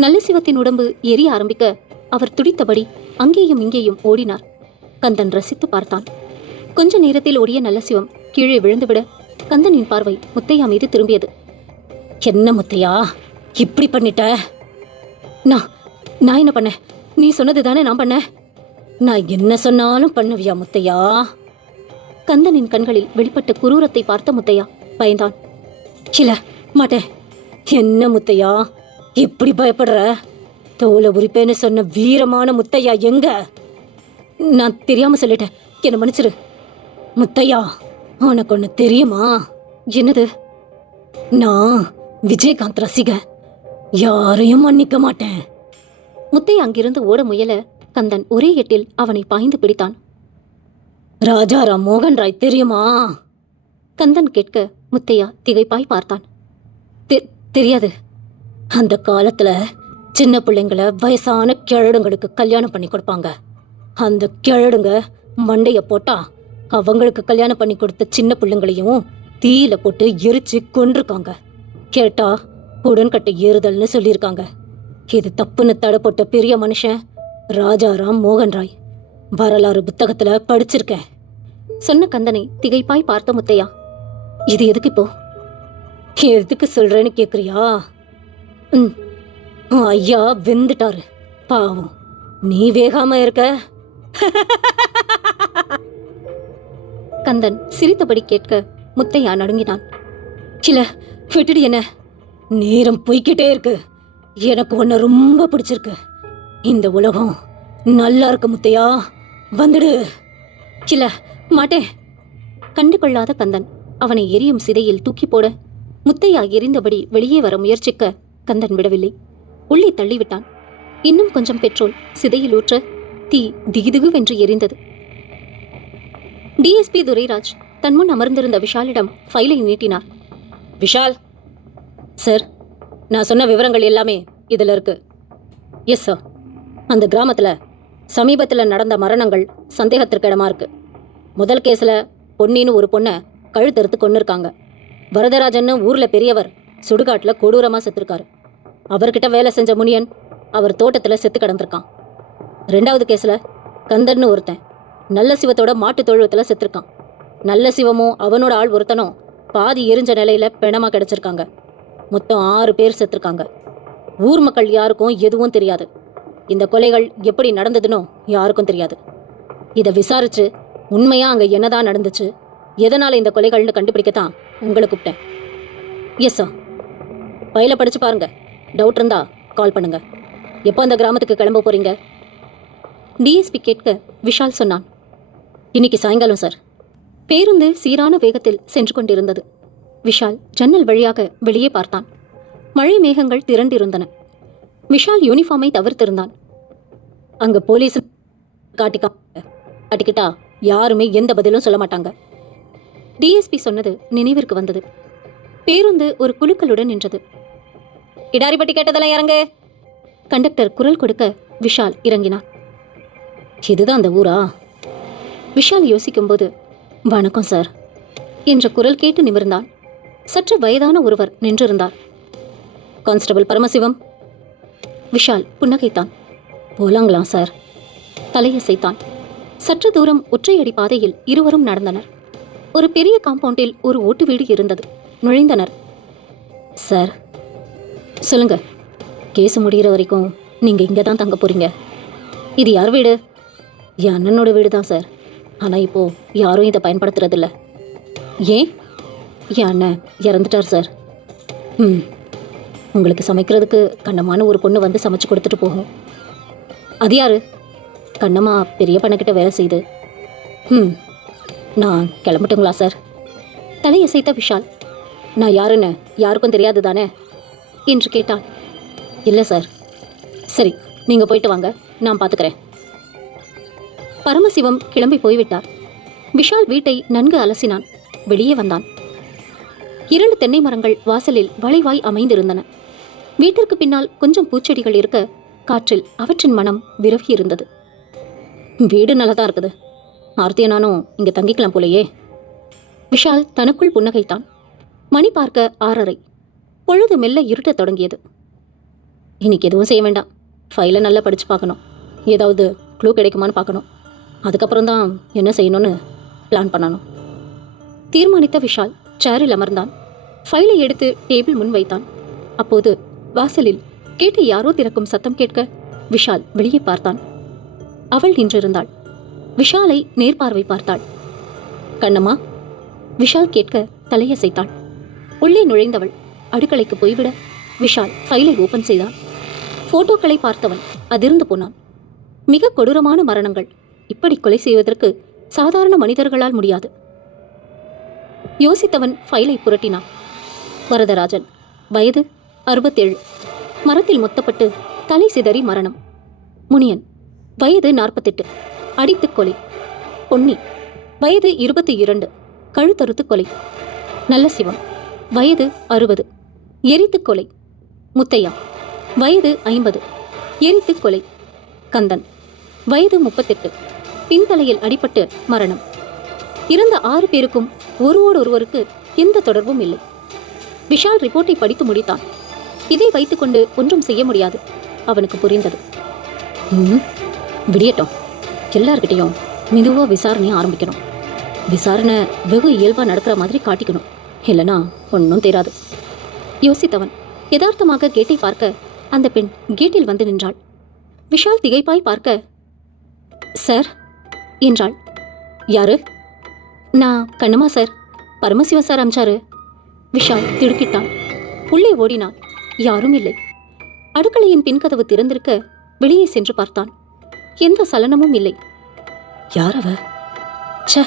நல்ல சிவத்தின் உடம்பு எரிய ஆரம்பிக்க அவர் துடித்தபடி அங்கேயும் இங்கேயும் ஓடினார். கந்தன் ரசித்து பார்த்தான். கொஞ்ச நேரத்தில் ஓடிய நல்ல சிவம் கீழே விழுந்துவிட கந்தனின் பார்வை முத்தையா மீது திரும்பியது. என்ன முத்தையா இப்படி பண்ணிட்ட? நான் என்ன பண்ண? நீ சொன்னது தானே நான் பண்ண. நான் என்ன சொன்னாலும் பண்ணுவியா முத்தையா? கந்தனின் கண்களில் வெளிப்பட்ட குரூரத்தை பார்த்த முத்தையா பயந்தான். இல்ல மாட்டேன். என்ன முத்தையா இப்படி பயப்படுற? தோலை உரிப்பேன்னு சொன்ன வீரமான முத்தையா எங்க? நான் தெரியாம சொல்லிட்டேன், என்ன மன்னிச்சிரு. முத்தையா உனக்கு ஒண்ணு தெரியுமா? என்னது? நான் விஜயகாந்த் ரசிக, யாரையும் மன்னிக்க மாட்டேன். முத்தையா அங்கிருந்து ஓட முயல கந்தன் ஒரே எட்டில் அவனை பாய்ந்து பிடித்தான். ராஜாராம் மோகன் ராய் தெரியுமா? கந்தன் கேட்க முத்தையா திகைப்பாய் பார்த்தான். தெரியாது. அந்த காலத்துல சின்ன பிள்ளைங்களை வயசான கிழடுங்களுக்கு கல்யாணம் பண்ணி கொடுப்பாங்க. அந்த கிழடுங்க மண்டைய போட்டா அவங்களுக்கு கல்யாணம் பண்ணி கொடுத்த சின்ன பிள்ளைங்களையும் தீயில போட்டு எரிச்சு கொன்றிருக்காங்க. கேட்டா உடன்கட்டை ஏறுதல்னு சொல்லியிருக்காங்க. இது தப்புன்னு தடை போட்ட பெரிய மனுஷன் ராஜாராம் மோகன் ராய். வரலாறு புத்தகத்துல படிச்சிருக்கேன். சொன்ன கந்தனை திகைப்பாய் பார்த்த முத்தையா, இது எதுக்கு இப்போ? எதுக்கு சொல்றேன்னு கேக்குறியா? ஐயா வெந்துட்டாரு பாவம், நீ வேகாம இருக்க. கந்தன் சிரித்தபடி கேட்க முத்தையா நடுங்கினான். இல்ல விட்டுடு, என்ன நேரம் போய்கிட்டே இருக்கு. எனக்கு உன்னை ரொம்ப பிடிச்சிருக்கு. இந்த உலகம் நல்லா இருக்கு முத்தையா, வந்துடு. இல்ல மாட்டேன். கண்டு கொள்ளாத கந்தன் அவனை எரியும் சிதையில் தூக்கி போட முத்தையா எரிந்தபடி வெளியே வர முயற்சிக்க கந்தன் விடவில்லை. உள்ளே தள்ளிவிட்டான். இன்னும் கொஞ்சம் பெட்ரோல் சிதையில் ஊற்ற தீ திகிதிகுவென்று எரிந்தது. டிஎஸ்பி துரைராஜ் தன் முன் அமர்ந்திருந்த விஷாலிடம் ஃபைலை நீட்டினார். விஷால் சார், நான் சொன்ன விவரங்கள் எல்லாமே இதில் இருக்கு. Yes sir. அந்த கிராமத்தில் சமீபத்தில் நடந்த மரணங்கள் சந்தேகத்திற்கிடமா இருக்கு. முதல் கேஸில் பொன்னின்னு ஒரு பொண்ணை கழுத்தறுத்து கொன்னிருக்காங்க. வரதராஜன்னு ஊரில் பெரியவர் சுடுகாட்டில் கொடூரமாக செத்துருக்காரு. அவர்கிட்ட வேலை செஞ்ச முனியன் அவர் தோட்டத்தில் செத்து கிடந்திருக்கான். ரெண்டாவது கேஸில் கந்தன்னு ஒருத்தன் நல்ல சிவத்தோட மாட்டு தொழுவத்தில் செத்துருக்கான். நல்ல சிவமும் அவனோட ஆள் ஒருத்தனும் பாதி எரிஞ்ச நிலையில பிணமாக கிடச்சிருக்காங்க. மொத்தம் 6 பேர் செத்துருக்காங்க. ஊர் மக்கள் யாருக்கும் எதுவும் தெரியாது. இந்த கொலைகள் எப்படி நடந்ததுன்னு யாருக்கும் தெரியாது. இதை விசாரிச்சு உண்மையா அங்கே என்னதான் நடந்துச்சு, எதனால் இந்த கொலைகள்னு கண்டுபிடிக்கத்தான் உங்களை கூப்பிட்டேன். Yes sir. ஃபைலை படிச்சு பாருங்க. டவுட் இருந்தா கால் பண்ணுங்க. எப்போ அந்த கிராமத்துக்கு கிளம்ப போறீங்க? டிஎஸ்பி கேட்க விஷால் சொன்னான். இன்னைக்கு சாயங்காலம் சார். பேருந்து சீரான வேகத்தில் சென்று கொண்டிருந்தது. விஷால் ஜன்னல் வழியாக வெளியே பார்த்தான். மழை மேகங்கள் திரண்டிருந்தன. விஷால் யூனிஃபார்மை தவிர்த்திருந்தான். அங்க போலீஸ் காட்டிக்கிட்டா யாருமே எந்த பதிலும் சொல்ல மாட்டாங்க. டிஎஸ்பி சொன்னது நினைவிற்கு வந்தது. பேருந்து ஒரு குலுக்களுடன் நின்றது. கிடாரிப்பட்டி கேட்டதெல்லாம் இறங்கு. கண்டக்டர் குரல் கொடுக்க விஷால் இறங்கினான். இதுதான் அந்த ஊரா? விஷால் யோசிக்கும்போது வணக்கம் சார் என்ற குரல் கேட்டு நிமிர்ந்தான். சற்று வயதான ஒருவர் நின்றிருந்தார். கான்ஸ்டபிள் பரமசிவம். விஷால் புன்னகைத்தான். போலாங்களா சார்? தலையசைத்தான். சற்று தூரம் ஒற்றையடி பாதையில் இருவரும் நடந்தனர். ஒரு பெரிய காம்பவுண்டில் ஒரு ஓட்டு வீடு இருந்தது. நுழைந்தனர். சார் சொல்லுங்க, கேஸ் முடிகிற வரைக்கும் நீங்க இங்கே தான் தங்க போறீங்க. இது யார் வீடு? என் அண்ணனோட வீடு தான் சார். ஆனால் இப்போ யாரும் இதை பயன்படுத்துறதில்ல. ஏன்? என் அண்ணன் இறந்துட்டார் சார். உங்களுக்கு சமைக்கிறதுக்கு கண்ணம்மான்னு ஒரு பொண்ணு வந்து சமைச்சு கொடுத்துட்டு போகும். அது யாரு? கண்ணம்மா பெரிய பண்ணக்கிட்ட வேலை செய்யுது. நான் கிளம்பட்டுங்களா சார்? தலையசைத்த விஷால். நான் யாருன்னு யாருக்கும் தெரியாது தானே என்று கேட்டான். இல்லை சார். சரி, நீங்கள் போயிட்டு வாங்க, நான் பார்த்துக்கிறேன். பரமசிவம் கிளம்பி போய்விட்டார். விஷால் வீட்டை நன்கு அலசினான். வெளியே வந்தான். 2 தென்னை மரங்கள் வாசலில் வளைவாய் அமைந்திருந்தன. வீட்டிற்கு பின்னால் கொஞ்சம் பூச்செடிகள் இருக்க காற்றில் அவற்றின் மனம் விரவி இருந்தது. வீடு நல்லதா இருக்குது. ஆர்த்திய நானும் இங்கே தங்கிக்கலாம் போலையே விஷால் தனக்குள் புன்னகைத்தான். மணி பார்க்க 6:30. பொழுது மெல்ல இருட்டத் தொடங்கியது. இன்னைக்கு எதுவும் செய்ய வேண்டாம். ஃபைலை நல்லா படித்து பார்க்கணும். ஏதாவது க்ளூ கிடைக்குமான்னு பார்க்கணும். அதுக்கப்புறம் தான் என்ன செய்யணும்னு பிளான் பண்ணணும். தீர்மானித்த விஷால் சேரில் அமர்ந்தான். ஃபைலை எடுத்து டேபிள் முன் வைத்தான். அப்போது வாசலில் கேட்டு யாரோ திறக்கும் சத்தம் கேட்க விஷால் வெளியே பார்த்தான். அவள் நின்றிருந்தாள். விஷாலை நேர்பார்வை பார்த்தாள். கண்ணம்மா? விஷால் கேட்க தலையசைத்தாள். உள்ளே நுழைந்தவள் அடுக்கலைக்கு போய்விட விஷால் ஃபைலை ஓபன் செய்தான். போட்டோக்களை பார்த்தவன் அதிர்ந்து போனான். மிக கொடூரமான மரணங்கள். இப்படி கொலை செய்வதற்கு சாதாரண மனிதர்களால் முடியாது. யோசித்தவன் ஃபைலை புரட்டினான். வரதராஜன், வயது 67, மரத்தில் மொத்தப்பட்டு தலை சிதறி மரணம். முனியன், வயது 48, அடித்து கொலை. பொன்னி, வயது 22, கழுத்தறுத்து கொலை. நல்லசிவம், வயது 60, எரித்து கொலை. முத்தையா, வயது 50, எரித்து கொலை. கந்தன், வயது 38, பின்தலையில் அடிபட்டு மரணம். இறந்த 6 பேருக்கும் ஒருவருக்கு எந்த தொடர்பும் இல்லை. விஷால் ரிப்போர்ட்டை படித்து முடித்தான். இதை வைத்துக்கொண்டு ஒன்றும் செய்ய முடியாது. அவனுக்கு புரிந்தது. விடியட்டும். எல்லார்கிட்டையும் மெதுவாக விசாரணையை ஆரம்பிக்கணும். விசாரணை வெகு இயல்பாக நடக்கிற மாதிரி காட்டிக்கணும். இல்லைனா ஒன்றும் தெரியாது. யோசித்தவன் யதார்த்தமாக கேட்டை பார்க்க அந்த பெண் கேட்டில் வந்து நின்றாள். விஷால் திகைப்பாய் பார்க்க, சார் என்றாள். யாரு? நான் கண்ணம்மா சார். பரமசிவன் சார் அமிச்சாரு. விஷால் திடுக்கிட்டான். உள்ளே ஓடினான். யாரும் இல்லை. அடுக்கலையின் பின்கதவு திறந்திருக்க வெளியே சென்று பார்த்தான். எந்த சலனமும் இல்லை. யார் அவ? ச்சே,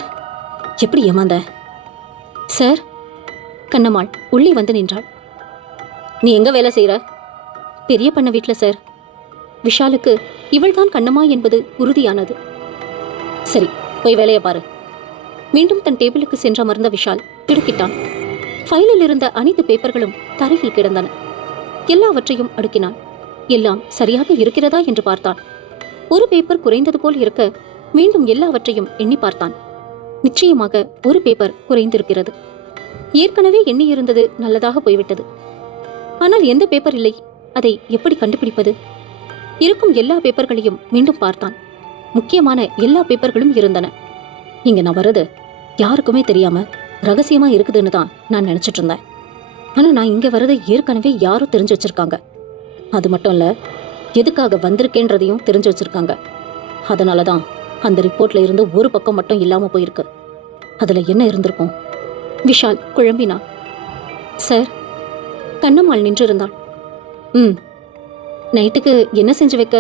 எப்படி ஏமாந்த? சார். கண்ணம்மாள் உள்ளே வந்து நின்றாள். நீ எங்க வேலை செய்யற? பெரிய பண்ண வீட்டில் சார். விஷாலுக்கு இவள்தான் கண்ணம்மா என்பது உறுதியானது. சரி, போய் வேலையை பாரு. மீண்டும் தன் டேபிளுக்கு சென்று அமர்ந்த விஷால் திடுக்கிட்டான். ஃபைலில் இருந்த அனைத்து பேப்பர்களும் தரையில் கிடந்தன. எல்லாவற்றையும் அடுக்கினான். எல்லாம் சரியாக இருக்கிறதா என்று பார்த்தான். ஒரு பேப்பர் குறைந்தது போல் இருக்க மீண்டும் எல்லாவற்றையும் எண்ணி பார்த்தான். நிச்சயமாக ஒரு பேப்பர் குறைந்திருக்கிறது. ஏற்கனவே எண்ணியிருந்தது நல்லதாக போய்விட்டது. ஆனால் எந்த பேப்பர் இல்லை? அதை எப்படி கண்டுபிடிப்பது? இருக்கும் எல்லா பேப்பர்களையும் மீண்டும் பார்த்தான். முக்கியமான எல்லா பேப்பர்களும் இருந்தன. இங்க நான் வரது யாருக்குமே தெரியாம ரகசியமா இருக்குதுன்னு தான் நான் நினைச்சிட்டு இருந்தேன். ஆனா நான் இங்க வரதை ஏற்கனவே யாரும் தெரிஞ்சு வச்சிருக்காங்க. அது மட்டும் இல்ல, எதுக்காக வந்திருக்கேன்றதையும் தெரிஞ்சு வச்சிருக்காங்க. அதனாலதான் அந்த ரிப்போர்ட்ல இருந்து ஒரு பக்கம் மட்டும் இல்லாம போயிருக்கு. அதுல என்ன இருந்திருக்கும்? விஷால் குழம்பினான். சார். கண்ணம்மாள் நின்றிருந்தாள். நைட்டுக்கு என்ன செஞ்சு வைக்க?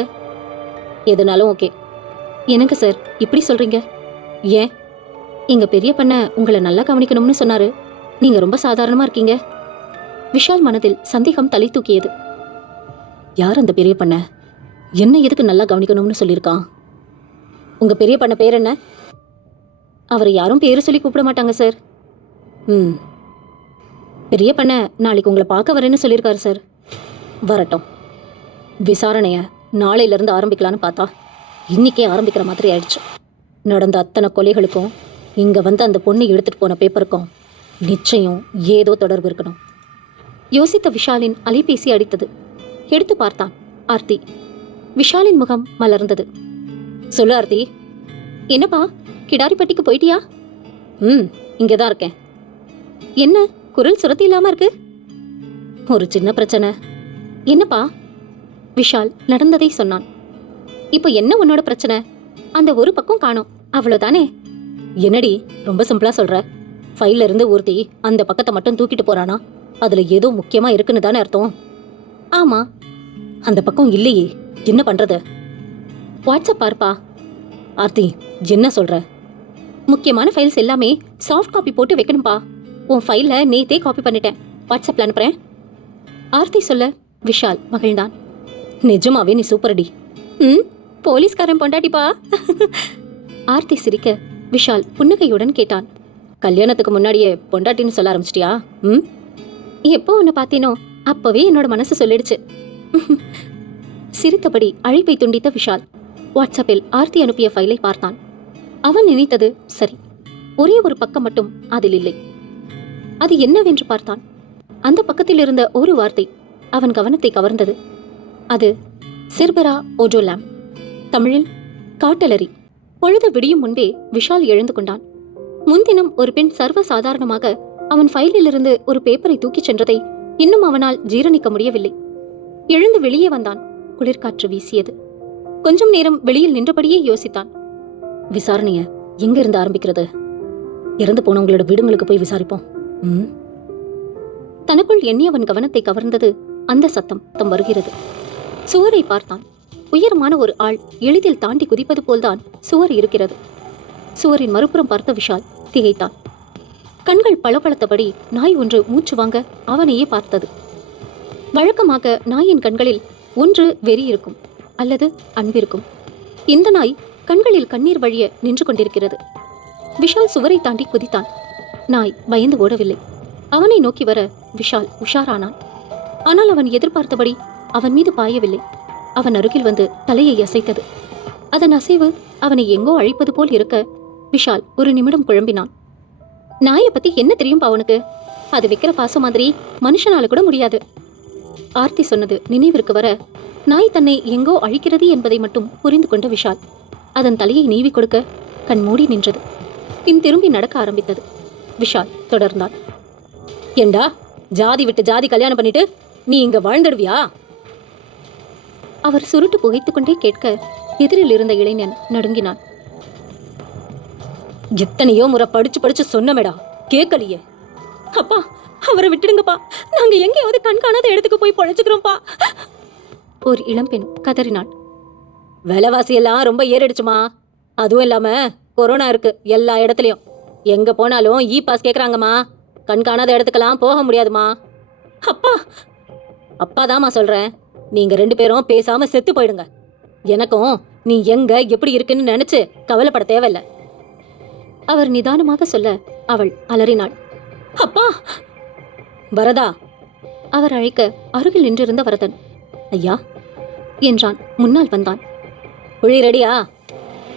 எதுனாலும் ஓகே. எனக்கு சார் இப்படி சொல்றீங்க? ஏன்? எங்க பெரிய பண்ண உங்களை நல்லா கவனிக்கணும்னு சொன்னாரு. நீங்க ரொம்ப சாதாரணமா இருக்கீங்க. விஷால் மனதில் சந்தேகம் தலை தூக்கியது. யார் அந்த பெரிய பண்ண? என்ன எதுக்கு நல்லா கவனிக்கணும்னு சொல்லியிருக்கான்? உங்க பெரிய பண்ண பேர் என்ன? அவரை யாரும் பேரு சொல்லி கூப்பிட மாட்டாங்க சார். பெரிய பண்ண நாளைக்கு உங்களை பார்க்க வரேன்னு சொல்லியிருக்காரு சார். வரட்டும். விசாரணைய நாளையிலிருந்து ஆரம்பிக்கலான்னு பார்த்தா இன்னைக்கே ஆரம்பிக்கிற மாதிரி ஆயிடுச்சு. நடந்த அத்தனை கொலைகளுக்கும் இங்க வந்து அந்த பொண்ணு எடுத்துட்டு போன பேப்பருக்கும் நிச்சயம் ஏதோ தொடர்பு இருக்கணும். யோசித்த விஷாலின் அலைபேசி அடித்தது. எடுத்து பார்த்தான். ஆர்த்தி. விஷாலின் முகம் மலர்ந்தது. சொல்லு ஆர்த்தி. என்னப்பா, கிடாரிப்பட்டிக்கு போயிட்டியா? இங்கதான் இருக்கேன். என்ன குரல் சுரத்தி இல்லாம இருக்கு? ஒரு சின்ன பிரச்சனை. என்னப்பா? விஷால் நடந்ததை சொன்னான். இப்போ என்ன உன்னோட பிரச்சனை? அந்த ஒரு பக்கம் காணோம், அவ்வளவுதானே? என்னடி ரொம்ப சிம்பிளா சொல்ற? ஃபைல்ல இருந்து ஒருத்தி அந்த பக்கத்தை மட்டும் தூக்கிட்டு போறானா? அதுல ஏதோ முக்கியமா இருக்குன்னு தானே அர்த்தம்? ஆமா. அந்த பக்கம் இல்லையே, என்ன பண்றது? வாட்ஸ்அப் பார்ப்பா. ஆர்த்தி, என்ன சொல்ற? முக்கியமான ஃபைல்ஸ் எல்லாமே சாஃப்ட் காப்பி போட்டு வைக்கணும்பா. உன் ஃபைல்ல நேத்தே காப்பி பண்ணிட்டேன், வாட்ஸ்அப்ல அனுப்புறேன். ஆர்த்தி சொல்ல விஷால் மகிழ்ந்தான். நிஜமாவே நீ சூப்பர்டி. போலீஸ்காரன் பொண்டாட்டிப்பா. ஆர்த்தி சிரிக்க விஷால் புன்னகையுடன் கேட்டான். கல்யாணத்துக்கு முன்னாடியே பொண்டாட்டின்னு சொல்ல ஆரம்பிச்சிட்டியா? எப்போ உன்னை பார்த்தேனோ அப்பவே என்னோட மனசு சொல்லிடுச்சு. சிரித்தபடி அழைப்பை துண்டித்த விஷால் வாட்ஸ்அப்பில் ஆர்த்தி அனுப்பிய ஃபைலை பார்த்தான். அவன் நினைத்தது சரி. ஒரே ஒரு பக்கம் மட்டும் அதில் இல்லை. அது என்னவென்று பார்த்தான். அந்த பக்கத்தில் இருந்த ஒரு வார்த்தை அவன் கவனத்தை கவர்ந்தது. அது சிர்பரா ஓஜோலாம், தமிழில் காட்டலரி. பொழுது விடியும் முன்பே விஷால் எழுந்து கொண்டான். முன்தினம் ஒரு பெண் சர்வ சாதாரணமாக அவன் ஃபைலிலிருந்து ஒரு பேப்பரை தூக்கிச் சென்றதை இன்னும் அவனால் ஜீரணிக்க முடியவில்லை. எழுந்து வெளியே வந்தான். குளிர்காற்று வீசியது. கொஞ்சம் நேரம் வெளியில் நின்றபடியே யோசித்தான். விசாரணைய எங்க இருந்து ஆரம்பிக்கிறது? இறந்து போனவங்களோட வீடுங்களுக்கு போய் விசாரிப்போம். தனக்குள் எண்ணி அவன் கவனத்தை கவர்ந்தது அந்த சத்தம் வருகிறது. சுவரை பார்த்தான். உயரமான ஒரு ஆள் எளிதில் தாண்டி குதிப்பது போல்தான் சுவர் இருக்கிறது. சுவரின் மறுபுறம் பார்த்த விஷால் திகைத்தான். கண்கள் பளபளத்தபடி நாய் ஒன்று மூச்சு வாங்க அவனையே பார்த்தது. வழக்கமாக நாயின் கண்களில் ஒன்று வெறி இருக்கும் அல்லது அன்பிருக்கும். இந்த நாய் கண்களில் கண்ணீர் வழிய நின்று கொண்டிருக்கிறது. விஷால் சுவரை தாண்டி குதித்தான். நாய் பயந்து ஓடவில்லை. அவனை நோக்கி வர விஷால் உஷாரானான். ஆனால் அவன் எதிர்பார்த்தபடி அவன் மீது பாயவில்லை. அவன் அருகில் வந்து தலையை அசைத்தது. அதன் அசைவு அவனை எங்கோ அழைப்பது போல் இருக்க விஷால் ஒரு நிமிடம் குழம்பினான். நாயை பத்தி என்ன தெரியும் அவனுக்கு? அது வைக்கிற பாசம் மாதிரி மனுஷனால கூட முடியாது. ஆர்த்தி சொன்னது நினைவிற்கு வர நாய் தன்னை எங்கோ அழிக்கிறது என்பதை மட்டும் புரிந்து கொண்ட விஷால் அதன் தலையை நீவி கொடுக்க கண் மூடி நின்றது. பின் திரும்பி நடக்க ஆரம்பித்தது. விஷால் தொடர்ந்தான். ஏண்டா, ஜாதி விட்டு ஜாதி கல்யாணம் பண்ணிட்டு நீ இங்க வாழ்ந்துடுவியா? அவர் சுருட்டு புகைத்துக் கொண்டே கேட்க எதிரில் இருந்த இளைஞன் நடுங்கினான். எத்தனையோ முறை படிச்சு சொன்னமேடா, கேட்கலையே. அப்பா, அவரை விட்டுடுங்கப்பா, நாங்க எங்கேயாவது கண்காணாத இடத்துக்கு போய் பொழைச்சுக்கிறோம்ப்பா. ஒரு இளம்பெண் கதறினாள். விலைவாசி எல்லாம் ரொம்ப ஏறிடுச்சுமா. அதுவும் இல்லாம கொரோனா இருக்கு எல்லா இடத்துலயும். எங்க போனாலும் இ பாஸ் கேக்குறாங்கம்மா. கண்காணாத இடத்துக்கெல்லாம் போக முடியாதுமா. அப்பா, அப்பாதாம்மா சொல்றேன். நீங்க 2 பேரும் பேசாம செத்து போயிடுங்க. எனக்கும் நீ எங்க எப்படி இருக்குன்னு நினைச்சு கவலைப்பட தேவையில்ல. அவர் நிதானமாக சொல்ல அவள் அலறினாள். அப்பா! வரதா! அவர் அழைக்க அருகில் நின்றிருந்த வரதன், ஐயா என்றான். முன்னால் வந்தான். குழி ரெடியா?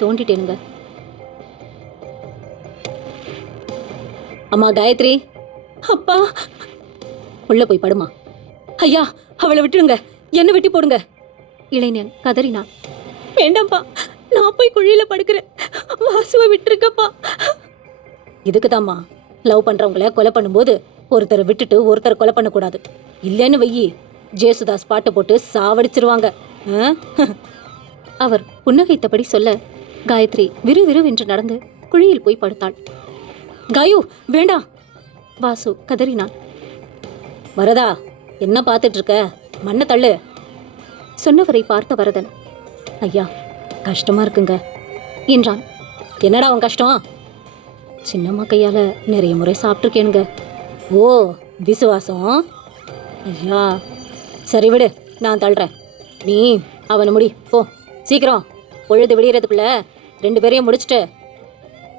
தோண்டிட்டேனுங்க. அம்மா காயத்ரி! அப்பா! உள்ள போய் படுமா. ஐயா, அவளை விட்டுடுங்க, என்ன வெட்டி போடுங்க. இளைஞன் கதறினான். வேண்டாம்ப்பா, நான் போய் குழியில படுக்கிறேன். வாசுவை விட்டுருக்கப்பா. இதுக்குதாம்மா லவ் பண்றவங்கள கொலை பண்ணும்போது ஒருத்தரை விட்டுட்டு ஒருத்தரை கொலை பண்ணக்கூடாது. இல்லைன்னு வெயி, ஜேசுதாஸ் பாட்டை போட்டு சாவடிச்சிருவாங்க. அவர் புன்னகைத்தபடி சொல்ல காயத்ரி விறுவிறுவென்று நடந்து குழியில் போய் படுத்தாள். காயு, வேண்டாம்! வாசு கதறினான். வரதா, என்ன பார்த்துட்டு இருக்க? மண்ணை தள்ளு சொன்னவரை பார்த்த வரதன், ஐயா கஷ்டமா இருக்குங்க என்றான். என்னடா அவன் கஷ்டம்? சின்னம்மா கையால நிறைய முறை சாப்பிட்டுருக்கேனுங்க. ஓ, விசுவாசம். ஐயா சரி விடு, நான் தள்ளுறேன். நீ அவனை முடி போ. சீக்கிரம், பொழுது விடியறதுக்குள்ள 2 பேரையும் முடிச்சுட்டு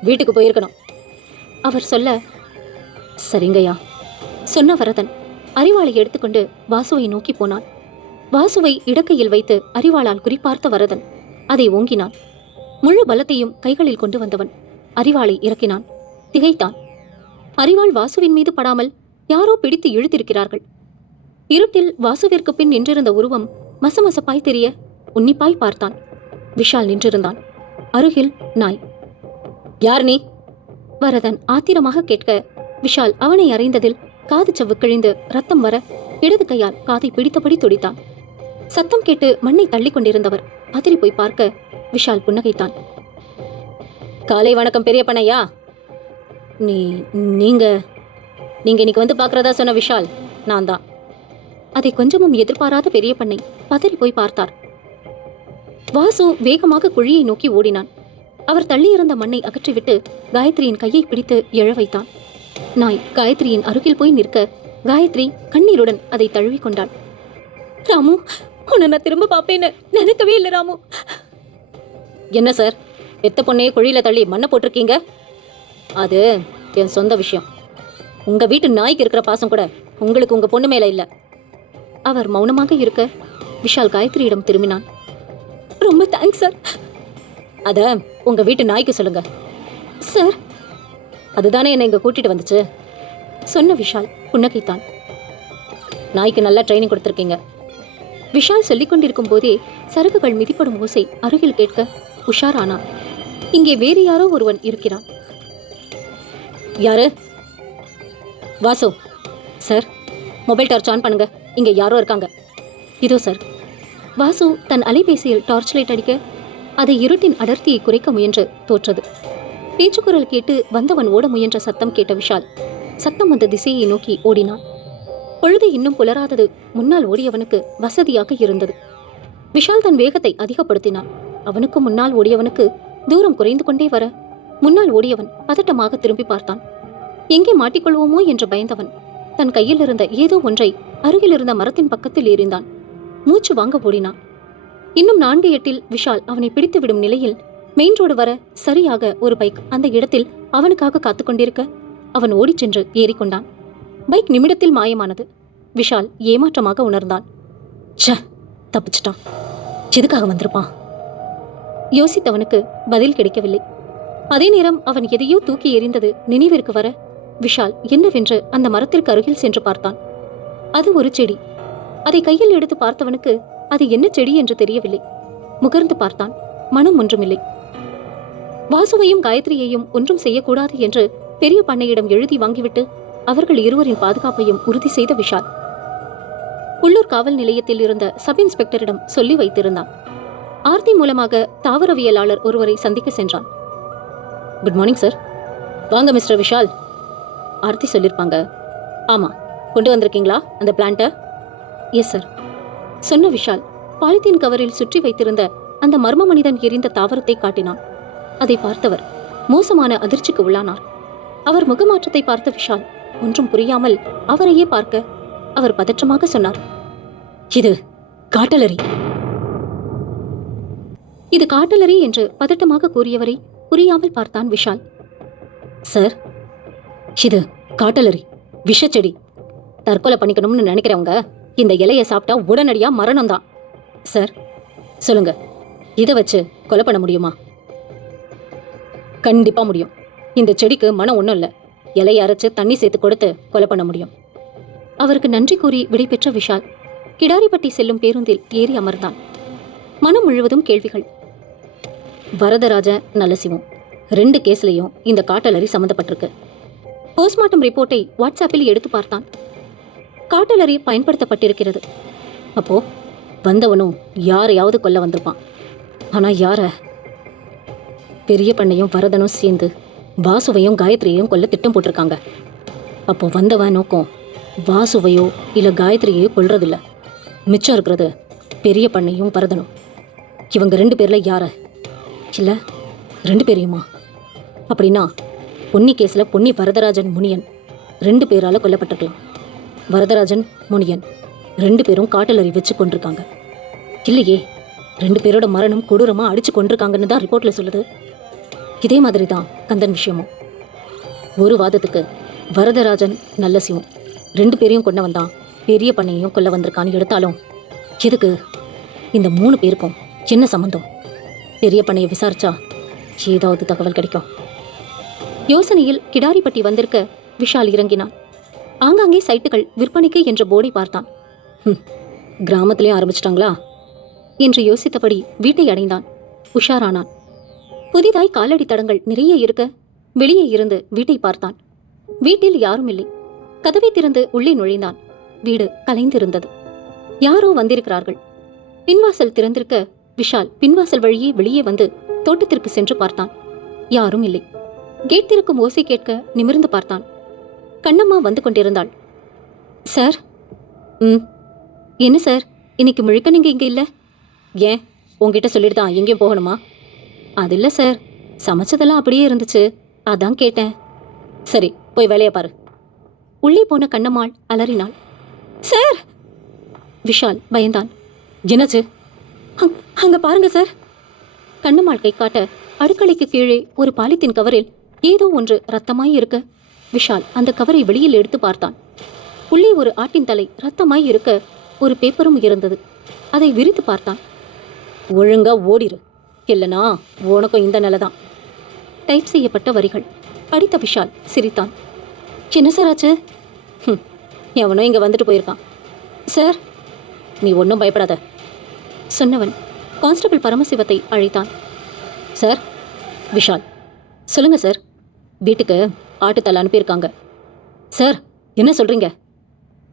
வீட்டுக்கு போயிருக்கணும். அவர் சொல்ல, சரிங்கய்யா சொன்ன வரதன் அரிவாளை எடுத்துக்கொண்டு வாசுவை நோக்கி போனான். வாசுவை இடக்கையில் வைத்து அரிவாளால் குறிப்பார்த்த வரதன் அதை ஓங்கினான். முழு பலத்தையும் கைகளில் கொண்டு வந்தவன் அரிவாளை இறக்கினான். திகைத்தான். அரிவாள் வாசுவின் மீது படாமல் யாரோ பிடித்து இழுத்திருக்கிறார்கள். இருட்டில் வாசுவிற்கு பின் நின்றிருந்த உருவம் மசமசப்பாய் தெரிய உன்னிப்பாய் பார்த்தான். விஷால் நின்றிருந்தான். அருகில் நாய். யார் நீ? வரதன் ஆத்திரமாக கேட்க விஷால் அவனை அறைந்ததில் காது சவ்வு கிழிந்து ரத்தம் வர இடது கையால் காதை பிடித்தபடி துடித்தான். சத்தம் கேட்டு மண்ணை தள்ளி கொண்டிருந்தவர் பதறி போய் பார்க்க விஷால் புன்னகைத்தான். காலை வணக்கம் பெரிய பண்ணையா. நீங்க இன்னைக்கு வந்து பார்க்கறதா சொன்ன விஷால் நான் தான். அதை கொஞ்சமும் எதிர்பாராத பெரிய பண்ணை பதறி போய் பார்த்தார். வாசு வேகமாக குழியை நோக்கி ஓடினான். அவர் தள்ளியிருந்த மண்ணை அகற்றிவிட்டு காயத்ரியின் கையை பிடித்து எழ வைத்தான். நாய் காயத்ரியின் அருகில் போய் நிற்க காயத்ரி கண்ணீருடன் அதை தழுவிக்கொண்டாள். ராமு, உன்னை நான் திரும்ப பார்ப்பேன்னு நினைக்கவே இல்லை ராமு. என்ன சார், பெத்த பொண்ணையே குழியில தள்ளி மண்ணை போட்டிருக்கீங்க? அது என் சொந்த விஷயம். உங்க வீட்டு நாய்க்கு இருக்கிற பாசம் கூட உங்களுக்கு உங்க பொண்ணு மேல இல்ல. அவர் மௌனமாக இருக்க விஷால் காயத்ரியிடம் திரும்பினான். ரொம்ப தேங்க்ஸ் சார். அத உங்க வீட்டு நாய்க்கு சொல்லுங்க. சார், அதுதானே என்னை இங்கே கூட்டிட்டு வந்துச்சு சொன்ன விஷால் புன்னகைத்தான். நாய்க்கு நல்லா ட்ரைனிங் கொடுத்துருக்கீங்க. விஷால் சொல்லிக் கொண்டிருக்கும் போதே சரக்குகள் மிதிப்படும் ஓசை அருகில் கேட்க உஷாரானான். இங்கே வேறு யாரோ ஒருவன் இருக்கிறான். யாரு? Vasu. Sir, mobile torch on பண்ணுங்க, இங்கே யாரோ இருக்காங்க. இதோ சார். வாசு தன் அலைபேசியில் டார்ச் லைட் அடிக்க அதை இருட்டின் அடர்த்தியை குறைக்க முயன்று தோற்றது. பேச்சுக்குரல் கேட்டு வந்தவன் ஓட முயன்ற சத்தம் கேட்ட விஷால் சத்தம் வந்த திசையை நோக்கி ஓடினான். பொழுது இன்னும் புலராதது முன்னால் ஓடியவனுக்கு வசதியாக இருந்தது. விஷால் தன் வேகத்தை அதிகப்படுத்தினான். அவனுக்கு முன்னால் ஓடியவனுக்கு தூரம் குறைந்து கொண்டே வர முன்னால் ஓடியவன் பதட்டமாக திரும்பி பார்த்தான். எங்கே மாட்டிக்கொள்வோமோ என்று பயந்தவன் தன் கையில் இருந்த ஏதோ ஒன்றை அருகில் இருந்த மரத்தின் பக்கத்தில் எறிந்தான். மூச்சு வாங்க ஓடினான். இன்னும் 4 எட்டில் விஷால் அவனை பிடித்துவிடும் நிலையில் மெயின் ரோடு வர சரியாக ஒரு பைக் அந்த இடத்தில் அவனுக்காக காத்து கொண்டிருக்க அவன் ஓடிச் சென்று ஏறிக்கொண்டான். பைக் நிமிடத்தில் மாயமானது. விஷால் ஏமாற்றமாக உணர்ந்தான். ச்ச, தப்பிச்சிட்டான். எதுக்காக வந்திருப்பான்? யோசித்தவனுக்கு பதில் கிடைக்கவில்லை. அதே நேரம் அவன் எதையோ தூக்கி எறிந்தது நினைவிற்கு வர விஷால் என்னவென்று அந்த மரத்திற்கு அருகில் சென்று பார்த்தான். அது ஒரு செடி. அதை கையில் எடுத்து பார்த்தவனுக்கு அது என்ன செடி என்று தெரியவில்லை. முகர்ந்து பார்த்தான். மனம் ஒன்றுமில்லை. வாசுவையும் காயத்ரியையும் ஒன்றும் செய்யக்கூடாது என்று பெரிய பண்ணையிடம் எழுதி வாங்கிவிட்டு அவர்கள் இருவரின் பாதுகாப்பையும் உறுதி செய்த விஷால் உள்ளூர் காவல் நிலையத்தில் இருந்த சப் இன்ஸ்பெக்டரிடம் சொல்லி வைத்திருந்தான். ஆர்த்தி மூலமாக தாவரவியலாளர் ஒருவரை சந்திக்க சென்றான். Good morning sir. வாங்க மிஸ்டர் விஷால். ஆர்த்தி சொல்லியிருப்பாங்க. ஆமா, கொண்டு வந்திருக்கீங்களா அந்த பிளான்ட்டை? எஸ் சார் சொன்ன விஷால் பாலித்தீன் கவரில் சுற்றி வைத்திருந்த அந்த மர்ம மனிதன் எரிந்த தாவரத்தை காட்டினான். அதை பார்த்தவர் மோசமான அதிர்ச்சிக்கு உள்ளானார். அவர் முகமாற்றத்தை பார்த்த விஷால் ஒன்றும் புரியாமல் அவரையே பார்க்க அவர் பதற்றமாக சொன்னார், இது காட்டலரி. இது காட்டலரி என்று பதட்டமாக கூறியவரை புரியாமல் பார்த்தான் விஷால். சார், இது காட்டலரி, விஷச்செடி. தற்கொலை பண்ணிக்கணும்னு நினைக்கிறவங்க இந்த இலையை சாப்பிட்டா உடனடியா மரணம்தான். சார் சொல்லுங்க, இதை வச்சு கொலை பண்ண முடியுமா? கண்டிப்பா முடியும். இந்த செடிக்கு மனம் ஒன்றும் இல்லை. இலையை அரைச்சு தண்ணி சேர்த்து கொடுத்து கொலை பண்ண முடியும். அவருக்கு நன்றி கூறி விடைபெற்ற விஷால் கிடாரிப்பட்டி செல்லும் பேருந்தில் ஏறி அமர்ந்தான். மனம் முழுவதும் கேள்விகள். வரதராஜ, நல்லசிவம் 2 கேஸ்லையும் இந்த காட்டலரி சம்மந்தப்பட்டிருக்கு. போஸ்ட்மார்ட்டம் ரிப்போர்ட்டை வாட்ஸ்ஆப்பில் எடுத்து பார்த்தான். காட்டலரி பயன்படுத்தப்பட்டிருக்கிறது. அப்போ வந்தவனும் யாரையாவது கொல்ல வந்திருப்பான். ஆனா யார? பெரிய பண்ணையும் வரதனும் சேர்ந்து வாசுவையும் காயத்ரியையும் கொல்ல திட்டம் போட்டிருக்காங்க. அப்போ வந்தவன் நோக்கம் வாசுவையோ இல்லை காயத்ரியையோ கொல்றதில்ல. மிச்சம் இருக்கிறது பெரிய பண்ணையும் வரதனும். இவங்க 2 பேர்ல யார? இல்லை 2 பேரையுமா? அப்படின்னா பொன்னி கேஸில் பொன்னி வரதராஜன் முனியன் 2 பேரால் கொல்லப்பட்டிருக்கலாம். வரதராஜன் முனியன் 2 பேரும் காட்டலரி வச்சு கொண்டிருக்காங்க. இல்லையே, 2 பேரோட மரணம் கொடூரமாக அடிச்சு கொண்டிருக்காங்கன்னு தான் ரிப்போர்ட்டில் சொல்லுது. இதே மாதிரி தான் கந்தன் விஷயமும். ஒரு வாதத்துக்கு வரதராஜன், நல்லசிவம் 2 பேரையும் கொண்டு வந்தான், பெரிய பண்ணையையும் கொல்ல வந்திருக்கான்னு எடுத்தாலும் எதுக்கு இந்த 3 பேருக்கும் என்ன சம்பந்தம்? பெரிய பண்ணையை விசாரிச்சா ஏதாவது தகவல் கிடைக்கும். யோசனையில் கிடாரிப்பட்டி வந்திருக்க விஷால் இறங்கினான். ஆங்காங்கே சைட்டுகள் விற்பனைக்கு என்ற போர்டை பார்த்தான். கிராமத்திலேயும் ஆரம்பிச்சிட்டாங்களா என்று யோசித்தபடி வீட்டை அடைந்தான். உஷாரானான். புதிதாய் காலடி தடங்கள் நிறைய இருக்க வெளியே இருந்து வீட்டை பார்த்தான். வீட்டில் யாரும் இல்லை. கதவை திறந்து உள்ளே நுழைந்தான். வீடு கலைந்திருந்தது. யாரோ வந்திருக்கிறார்கள். பின்வாசல் திறந்திருக்க விஷால் பின்வாசல் வழியே வெளியே வந்து தோட்டத்திற்கு சென்று பார்த்தான். யாரும் இல்லை. கேட் திறக்கும் ஓசை கேட்க நிமிர்ந்து பார்த்தான். கண்ணம்மா வந்து கொண்டிருந்தாள். சார். என்ன சார், இன்னைக்கு முழுக்க நீங்க இங்க இல்லை? ஏன், உங்ககிட்ட சொல்லிட்டு தான் எங்கேயும் போகணுமா? அது இல்லை சார், சமைச்சதெல்லாம் அப்படியே இருந்துச்சு, அதான் கேட்டேன். சரி, போய் வேலையை பாரு. உள்ளே போன கண்ணம்மாள் அலறினாள். சார்! விஷால் பயந்தான். என்னாச்சு? அங்க பாருங்க சார். கண்ணம்மாள் கை காட்ட அடுக்கலைக்கு கீழே ஒரு பாலித்தீன் கவரில் ஏதோ ஒன்று ரத்தமாய் இருக்க விஷால் அந்த கவரை வெளியில் எடுத்து பார்த்தான். உள்ளே ஒரு ஆட்டின் தலை ரத்தமாய் இருக்க ஒரு பேப்பரும் இருந்தது. அதை விரித்து பார்த்தான். ஒழுங்கா ஓடிரு, இல்லைனா உனக்கும் இந்த நிலை தான். டைப் செய்யப்பட்ட வரிகள். அடித்த விஷால் சிரித்தான். என்ன சார் ஆச்சு? எவனோ இங்கே வந்துட்டு போயிருக்கான் சார். நீ ஒன்றும் பயப்படாத சொன்னவன் கான்ஸ்டபிள் பரமசிவத்தை அழைத்தான். சார். விஷால். சொல்லுங்க சார். வீட்டுக்கு ஆட்டுத்தலை அனுப்பியிருக்காங்க சார். என்ன சொல்றீங்க?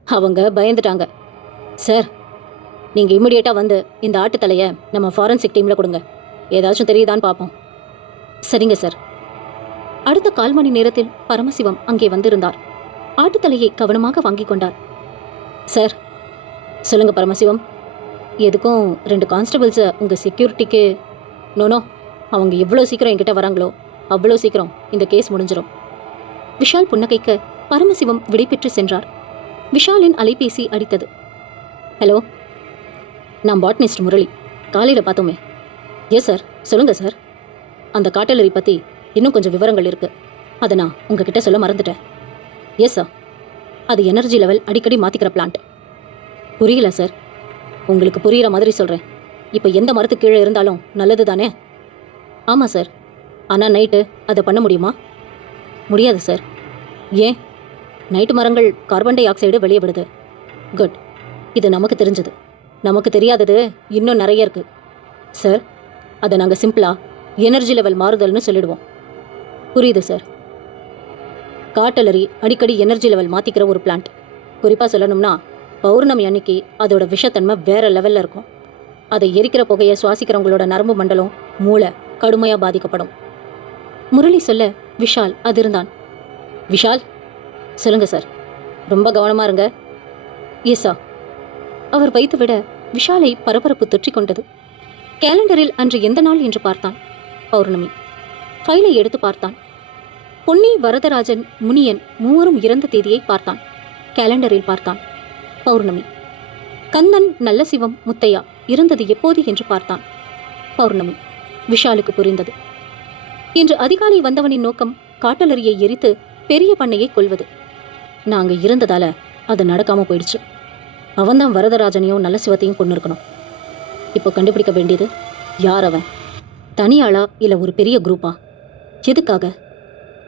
அவங்க பயந்துட்டாங்க சார். நீங்க இமிடியேட்டா வந்து இந்த ஆட்டுத்தலையை நம்ம ஃபாரன்சிக் டீம்ல கொடுங்க. ஏதாச்சும் தெரியுதான்னு பார்ப்போம். சரிங்க சார். அடுத்த 1/4 மணி நேரத்தில் பரமசிவம் அங்கே வந்திருந்தார். ஆட்டுத்தலையை கவனமாக வாங்கிக் கொண்டார். சார். சொல்லுங்க பரமசிவம். எதுக்கும் 2 கான்ஸ்டபிள்ஸை உங்கள் செக்யூரிட்டிக்கு. நோனோ, அவங்க எவ்வளோ சீக்கிரம் என்கிட்ட வராங்களோ அவ்வளோ சீக்கிரம் இந்த கேஸ் முடிஞ்சிடும். விஷால் புன்னகைக்க பரமசிவம் விடைபெற்று சென்றார். விஷாலின் அலைபேசி அடித்தது. ஹலோ, நான் பாட்னிஸ்ட் முரளி. காலையில் பார்த்தோமே. Yes sir. சொல்லுங்கள் சார். அந்த காட்டலரி பற்றி இன்னும் கொஞ்சம் விவரங்கள் இருக்குது. அதை நான் உங்ககிட்ட சொல்ல மறந்துட்டேன். Yes sir. அது எனர்ஜி லெவல் அடிக்கடி மாற்றிக்கிற பிளான்ட். புரியல சார். உங்களுக்கு புரிகிற மாதிரி சொல்கிறேன். இப்போ எந்த மரத்துக்கு கீழே இருந்தாலும் நல்லது தானே? ஆமாம் சார். ஆனால் நைட்டு அதை பண்ண முடியுமா? முடியாது சார். ஏன்? நைட்டு மரங்கள் கார்பன் டை ஆக்சைடு வெளியே விடுது. குட். இது நமக்கு தெரிஞ்சது. நமக்கு தெரியாதது இன்னும் நிறைய இருக்குது சார். அதை நாங்கள் சிம்பிளாக எனர்ஜி லெவல் மாறுதல்னு சொல்லிடுவோம். புரியுது சார். காட்டலரி அடிக்கடி எனர்ஜி லெவல் மாற்றிக்கிற ஒரு பிளான்ட். குறிப்பாக சொல்லணும்னா பௌர்ணமி அன்னைக்கு அதோட விஷத்தன்மை வேறு லெவலில் இருக்கும். அதை எரிக்கிற புகையை சுவாசிக்கிறவங்களோட நரம்பு மண்டலம், மூளை கடுமையாக பாதிக்கப்படும். முரளி சொல்ல விஷால் அதிர்ந்தான். விஷால். சொல்லுங்கள் சார். ரொம்ப கவனமாக இருங்க. Yes sir. அவர் வைத்து விட விஷாலை பரபரப்பு தொற்றிக் கொண்டது. கேலண்டரில் அன்று எந்த நாள் என்று பார்த்தான். பௌர்ணமி. ஃபைலை எடுத்து பார்த்தான். பொன்னி, வரதராஜன், முனியன் மூவரும் இறந்த தேதியை பார்த்தான். கேலண்டரில் பார்த்தான். பௌர்ணமி. கந்தன், நல்லசிவம், முத்தையா இறந்தது எப்போது என்று பார்த்தான். பௌர்ணமி. விஷாலுக்கு புரிந்தது. இன்று அதிகாலை வந்தவனின் நோக்கம் காட்டலரியை எரித்து பெரிய பண்ணையை கொல்வது. நாங்க இருந்ததால அது நடக்காம போயிடுச்சு. அவன்தான் வரதராஜனையும் நல்லசிவத்தையும் கொண்டு இருக்கணும். இப்போ கண்டுபிடிக்க வேண்டியது யார் அவன்? தனியாளா இல்லை ஒரு பெரிய குரூப்பா? எதுக்காக?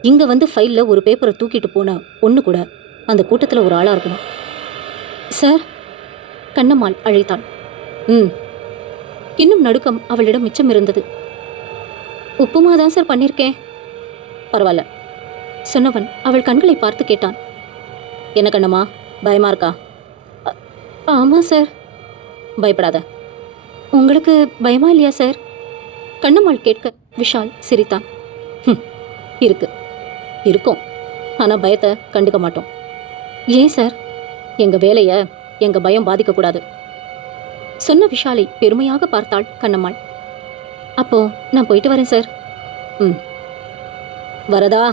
இங்கே வந்து ஃபைலில் ஒரு பேப்பரை தூக்கிட்டு போன பொண்ணு கூட அந்த கூட்டத்தில் ஒரு ஆளாக இருக்கணும். சார். கண்ணம்மாள் அழைத்தாள். இன்னும் நடுக்கம் அவளிடம் மிச்சம் இருந்தது. உப்புமா தான் சார் பண்ணியிருக்கேன். பரவாயில்ல சொன்னவன் அவள் கண்களை பார்த்து கேட்டான். என்ன கண்ணம்மா, பயமா இருக்கா? ஆமாம் சார். பயப்படாத. உங்களுக்கு பயமா இல்லையா சார்? கண்ணம்மாள் கேட்க விஷால் சிரித்தான். இருக்கும். ஆனால் பயத்தை கண்டுக்க மாட்டோம். ஏன் சார்? எங்கள் வேலையை எங்கள் பயம் பாதிக்கக்கூடாது சொன்ன விஷாலை பெருமையாக பார்த்தாள் கண்ணம்மாள். அப்போ நான் போயிட்டு வரேன் சார். வரதா.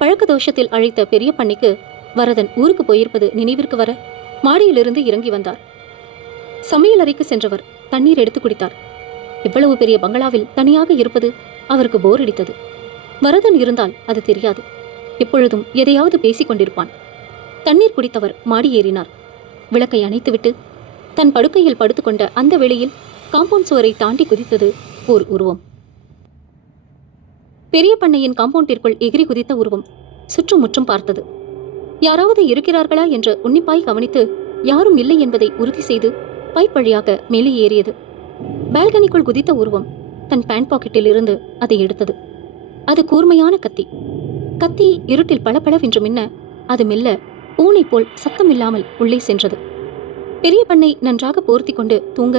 பழக்க தோஷத்தில் அழைத்த பெரிய பண்ணைக்கு வரதன் ஊருக்கு போயிருப்பது நினைவிற்கு வர மாடியிலிருந்து இறங்கி வந்தார். சமையல் அறைக்கு சென்றவர் தண்ணீர் எடுத்து குடித்தார். இவ்வளவு பெரிய பங்களாவில் தனியாக இருப்பது அவருக்கு போர் அடித்தது. வரதன் இருந்தால் அது தெரியாது. எப்பொழுதும் எதையாவது பேசிக் கொண்டிருப்பான். தண்ணீர் குடித்தவர் மாடி ஏறினார். விளக்கை அணைத்துவிட்டு தன் படுக்கையில் படுத்துக்கொண்ட அந்த வேளையில் காம்பவுண்ட் சுவரை தாண்டி குதித்தது ஓர் உருவம். பெரிய பண்ணையின் காம்பவுண்டிற்குள் எகிரி குதித்த உருவம் சுற்றும் முற்றும் பார்த்தது. யாராவது இருக்கிறார்களா என்று உன்னிப்பாய் கவனித்து யாரும் இல்லை என்பதை உறுதி செய்து பைப் வழியாக மேலே ஏறியது. பால்கனிக்குள் குதித்த உருவம் தன் பேண்ட் பாக்கெட்டில் இருந்து அதை எடுத்தது. அது கூர்மையான கத்தி. கத்தி இருட்டில் பளபளவென்று மின்ன அது மெல்ல பூனை போல் சத்தமில்லாமல் உள்ளே சென்றது. பெரிய பண்ணை நன்றாக போர்த்தி கொண்டு தூங்க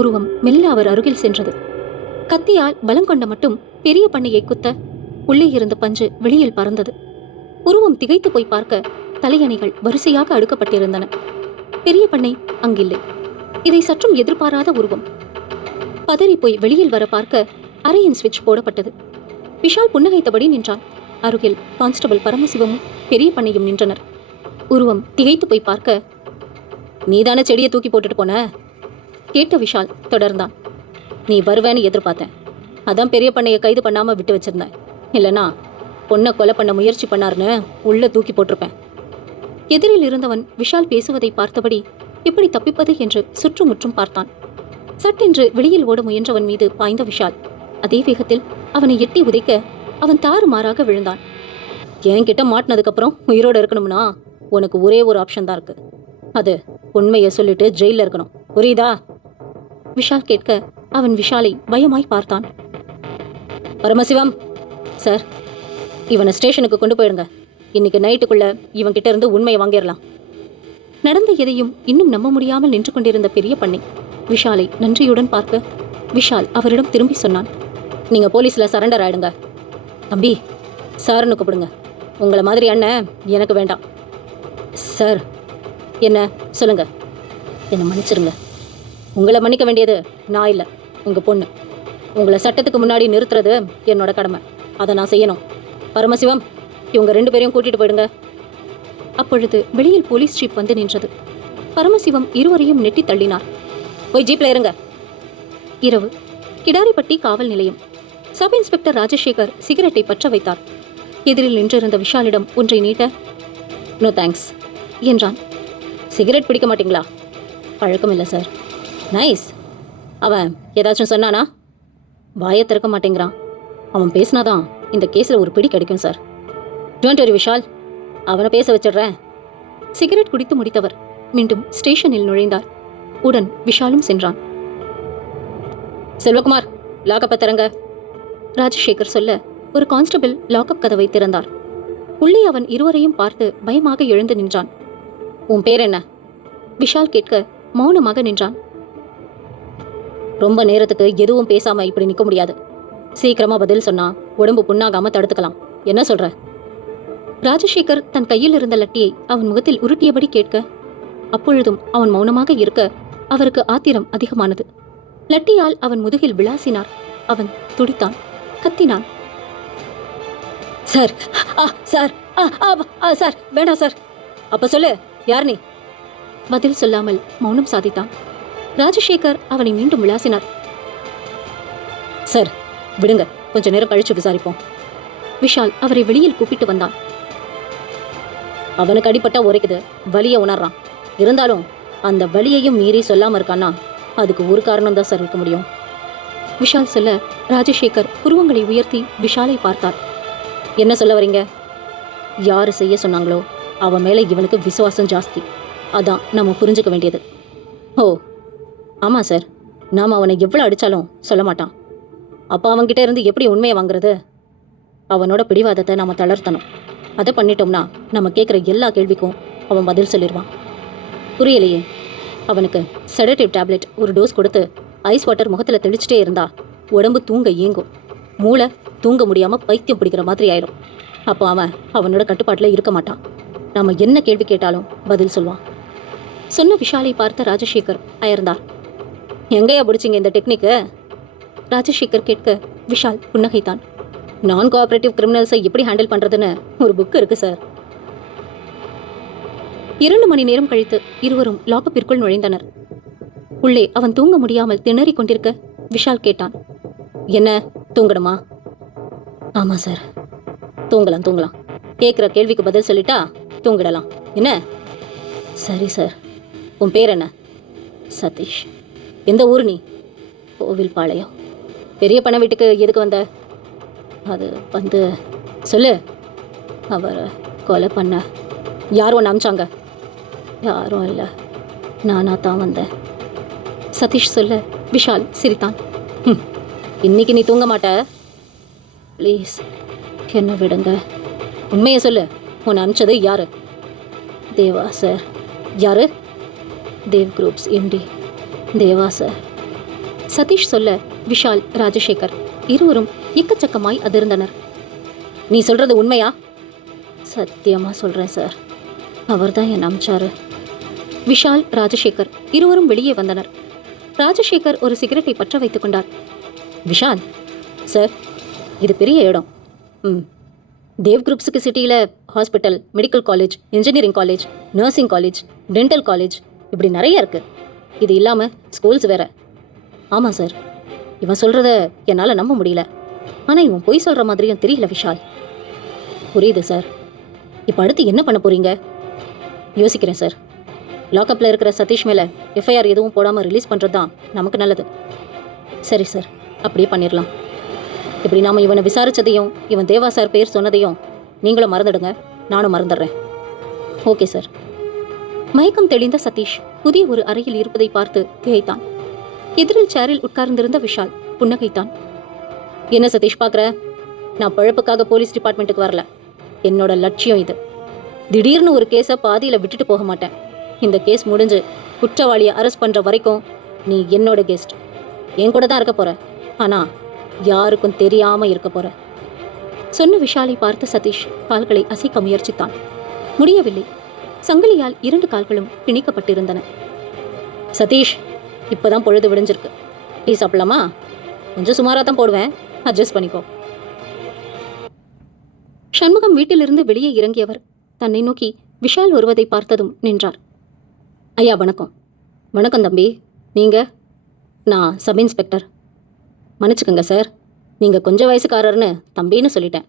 உருவம் மெல்ல அவர் அருகில் சென்றது. கத்தியால் பலங்கொண்ட மட்டும் பெரிய பண்ணையை குத்த உள்ளே இருந்த பஞ்சு வெளியில் பறந்தது. உருவம் திகைத்து போய் பார்க்க தலையணைகள் வரிசையாக அடுக்கப்பட்டிருந்தன. பெரிய பண்ணை அங்கில்லை. இதை சற்றும் எதிர்பாராத உருவம். பதறி போய் வெளியில் வர பார்க்க அறையின் சுவிட்ச் போடப்பட்டது. விஷால் புன்னகைத்தபடி நின்றான். அருகில் கான்ஸ்டபிள் பரமசிவமும் பெரிய பண்ணையும் நின்றனர். உருவம் திகைத்து போய் பார்க்க, நீதான செடியை தூக்கி போட்டுட்டு போன கேட்ட விஷால் தொடர்ந்தான். நீ வருவேன்னு எதிர்பார்த்தேன். அதான் பெரிய பண்ணையை கைது பண்ணாம விட்டு வச்சிருந்தேன். இல்லைனா பொண்ணை கொலை பண்ண முயற்சி பண்ணார்னு உள்ள தூக்கி போட்டிருப்பேன். எதிரில் இருந்தவன் விஷால் பேசுவதை பார்த்தபடி எப்படி தப்பிப்பது என்று சுற்றுமுற்றும் பார்த்தான். சட்டென்று வெளியில் ஓட முயன்றவன் மீது பாய்ந்த விஷால் அதே வேகத்தில் அவனை எட்டி உதைக்க அவன் தாறுமாறாக விழுந்தான். என்கிட்ட மாட்டினதுக்கப்புறம் உயிரோடு இருக்கணும்னா உனக்கு ஒரே ஒரு ஆப்ஷன் தான் இருக்கு. அது உண்மையை சொல்லிட்டு ஜெயிலில் இருக்கணும். புரியுதா? விஷால் கேட்க அவன் விஷாலை பயமாய் பார்த்தான். பரமசிவம் சார், இவனை ஸ்டேஷனுக்கு கொண்டு போயிடுங்க. இன்னைக்கு நைட்டுக்குள்ள இவன் கிட்ட இருந்து உண்மையை வாங்கிடலாம். நடந்த எதையும் இன்னும் நம்ப முடியாமல் நின்று கொண்டிருந்த பெரிய பண்ணை விஷாலை நன்றியுடன் பார்க்க விஷால் அவரிடம் திரும்பி சொன்னான். நீங்க போலீஸ்ல சரண்டர் ஆயிடுங்க. தம்பி, சார்னு கூப்பிடுங்க. உங்களை மாதிரி அண்ணன் எனக்கு வேண்டாம். சார், என்ன சொல்லுங்க. என்னை மன்னிச்சிருங்க. உங்களை மன்னிக்க வேண்டியது நான் இல்லை, உங்க பொண்ணு. உங்களை சட்டத்துக்கு முன்னாடி நிறுத்துறது என்னோட கடமை. அதை நான் செய்யணும். பரமசிவம், இவங்க 2 பேரையும் கூட்டிட்டு போயிடுங்க. அப்பொழுது வெளியில் போலீஸ் ஜீப் வந்து நின்றது. பரமசிவம் இருவரையும் நெட்டி தள்ளினார். போய் ஜீப்ல இருங்க. இரவு கிடாரிப்பட்டி காவல் நிலையம். சப் இன்ஸ்பெக்டர் ராஜசேகர் சிகரெட்டை பற்ற வைத்தார். எதிரில் நின்றிருந்த விஷாலிடம் ஒன்றை நீட்ட, நோ தேங்க்ஸ் என்றான். சிகரெட் பிடிக்க மாட்டீங்களா? பழக்கம் இல்லை சார். நைஸ். அவன் ஏதாச்சும் சொன்னானா? வாயை திறக்க மாட்டேங்கிறான். அவன் பேசினாதான் இந்த கேஸில் ஒரு பிடி கிடைக்கும் சார். டோன்ட் வரி விஷால், அவனை பேச வச்சிடுறேன். சிகரெட் குடித்து முடித்தவர் மீண்டும் ஸ்டேஷனில் நுழைந்தார். உடன் விஷாலும் சென்றான். செல்வகுமார், லாக்கப்பை திறங்க. ராஜசேகர் சொல்ல ஒரு கான்ஸ்டபிள் லாக்அப் கதவை திறந்தார். உள்ளே அவன் இருவரையும் பார்த்து பயமாக எழுந்து நின்றான். உன் பேர் என்ன? விஷால் கேட்க மௌனமாக நின்றான். ரொம்ப நேரத்துக்கு எதுவும் பேசாம இப்படி நிற்க முடியாது. சீக்கிரமா பதில் சொன்னா உடம்பு புண்ணாகாம தடுத்துக்கலாம். என்ன சொல்ற? ராஜசேகர் தன் கையில் இருந்த லட்டியை அவன் முகத்தில் உருட்டியபடி கேட்க அப்பொழுதும் அவன் மௌனமாக இருக்க அவருக்கு ஆத்திரம் அதிகமானது. லட்டியால் அவன் முதுகில் விளாசினார். அவன் துடித்தான், கத்தினான். சார், சார், சார், வேண்டாம் சார். அப்ப சொல்லு, யார் நீ? பதில் சொல்லாமல் மௌனம் சாதித்தான். ராஜசேகர் அவனை மீண்டும் விளாசினார். சார், விடுங்க, கொஞ்ச நேரம் கழிச்சு விசாரிப்போம். விஷால் அவரை வெளியில் கூப்பிட்டு வந்தான். அவனுக்கு அடிபட்டா உரைக்குது, வலியை உணர்றான். இருந்தாலும் அந்த வலியையும் மீறி சொல்லாம இருக்கான்னா அதுக்கு ஒரு காரணம் தான் சார் இருக்க முடியும். விஷால் சொல்ல ராஜசேகர் புருவங்களை உயர்த்தி விஷாலை பார்த்தார். என்ன சொல்ல வரீங்க? யாரு செய்ய சொன்னாங்களோ அவன் மேல இவனுக்கு விசுவாசம் ஜாஸ்தி. அதான் நம்ம புரிஞ்சுக்க வேண்டியது. ஓ ஆமாம் சார், நாம் அவனை எவ்வளோ அடித்தாலும் சொல்ல மாட்டான். அப்போ அவன்கிட்ட இருந்து எப்படி உண்மையை வாங்குறது? அவனோட பிடிவாதத்தை நாம் தளர்த்தணும். அதை பண்ணிட்டோம்னா நம்ம கேட்குற எல்லா கேள்விக்கும் அவன் பதில் சொல்லிடுவான். புரியலையே. அவனுக்கு செடேட்டிவ் டேப்லெட் ஒரு டோஸ் கொடுத்து ஐஸ் வாட்டர் முகத்தில் தெளிச்சிட்டே இருந்தா உடம்பு தூங்க இயங்கும். மூளை தூங்க முடியாமல் பைத்தியம் பிடிக்கிற மாதிரி ஆயிடும். அப்போ அவன் அவனோட கட்டுப்பாட்டில் இருக்க மாட்டான். நாம் என்ன கேள்வி கேட்டாலும் பதில் சொல்வான். சொன்ன விஷாலை பார்த்த ராஜசேகர் அயர்ந்தார். எங்கேயா பிடிச்சிங்க இந்த டெக்னிக்கு? ராஜசேகர் கேட்க விஷால் புன்னகைத்தான். நான் கோஆபரேட்டிவ் கிரிமினல்ஸை எப்படி ஹேண்டில் பண்ணுறதுன்னு ஒரு புக் இருக்கு சார். 2 மணி நேரம் கழித்து இருவரும் லாக்கப்பிற்குள் நுழைந்தனர். உள்ளே அவன் தூங்க முடியாமல் திணறிக் கொண்டிருக்க விஷால் கேட்டான். என்ன, தூங்கணுமா? ஆமாம் சார். தூங்கலாம் தூங்கலாம். கேட்குற கேள்விக்கு பதில் சொல்லிட்டா தூங்கிடலாம். என்ன? சரி சார். உன் பேர் என்ன? சதீஷ். எந்த ஊர் நீ? கோவில்பாளையம். பெரிய பண்ண வீட்டுக்கு எதுக்கு வந்த? அது வந்து சொல்லு. அவரை கொலை பண்ண யார் ஒன்று அமிச்சாங்க? யாரும் இல்லை, நானாக தான் வந்தேன். சதீஷ் சொல்ல விஷால் சிரித்தான். இன்னைக்கு நீ தூங்க மாட்ட. ப்ளீஸ் என்ன விடுங்க. உண்மையை சொல்லு. உன்னை அனுப்பிச்சது யாரு? தேவா சார். யாரு? தேவ் குரூப்ஸ் எம்டி தேவா சார். சதீஷ் சொல்ல விஷால் ராஜசேகர் இருவரும் எக்கச்சக்கமாய் அதிர்ந்தனர். நீ சொல்றது உண்மையா? சத்தியமாக சொல்கிறேன் சார். அவர் தான் என் அமிச்சாரு. விஷால் ராஜசேகர் இருவரும் வெளியே வந்தனர். ராஜசேகர் ஒரு சிகரெட்டை பற்ற வைத்துக் கொண்டார். விஷால் சார், இது பெரிய இடம். தேவ் குரூப்ஸுக்கு சிட்டியில் hospital, medical college, engineering college, nursing college, dental college, இப்படி நிறைய இருக்குது. இது இல்லாமல் ஸ்கூல்ஸ் வேறு. ஆமாம் சார். இவன் சொல்கிறத என்னால் நம்ப முடியல. ஆனால் இவன் பொய் சொல்கிற மாதிரியும் தெரியல விஷால். புரியுது சார். இப்போ அடுத்து என்ன பண்ண போகிறீங்க? யோசிக்கிறேன் சார். லாக்கப்பில் இருக்கிற சதீஷ் மேலே எஃப்ஐஆர் எதுவும் போடாமல் ரிலீஸ் பண்ணுறது தான் நமக்கு நல்லது. சரி சார், அப்படியே பண்ணிடலாம். இப்படி நாம் இவனை விசாரித்ததையும் இவன் தேவா சார் பேர் சொன்னதையும் நீங்களும் மறந்துடுங்க, நானும் மறந்துடுறேன். Okay sir. மயக்கம் தெளிந்த சதீஷ் புதிய ஒரு அறையில் இருப்பதை பார்த்து திகைத்தான். எதிரில் சேரில் உட்கார்ந்திருந்த விஷால் புன்னகைத்தான். என்ன சதீஷ் பார்க்குற? நான் பழப்புக்காக போலீஸ் டிபார்ட்மெண்ட்டுக்கு வரல. என்னோட லட்சியம் இது. திடீர்னு ஒரு கேஸை பாதியில் விட்டுட்டு போக மாட்டேன். இந்த கேஸ் முடிஞ்சு குற்றவாளியை அரெஸ்ட் பண்ணுற வரைக்கும் நீ என்னோட கெஸ்ட். என் கூட தான் இருக்க போற. ஆனால் யாருக்கும் தெரியாமல் இருக்க போற. சொன்ன விஷாலை பார்த்த சதீஷ் கால்களை அசைக்க முயற்சித்தான். முடியவில்லை. சங்கிலியால் 2 கால்களும் பிணைக்கப்பட்டிருந்தன. சதீஷ், இப்போதான் பொழுது விடிஞ்சிருக்கு. டீ சாப்பிடலாமா? கொஞ்சம் சுமாராக தான் போடுவேன், அட்ஜஸ்ட் பண்ணிக்கோ. சண்முகம் வீட்டிலிருந்து வெளியே இறங்கியவர் தன்னை நோக்கி விஷால் வருவதை பார்த்ததும் நின்றார். ஐயா வணக்கம். வணக்கம் தம்பி. நீங்கள்? நான் சப் இன்ஸ்பெக்டர். மன்னிச்சுக்கோங்க சார், நீங்கள் கொஞ்சம் வயசுக்காரர்னு தம்பின்னு சொல்லிட்டேன்.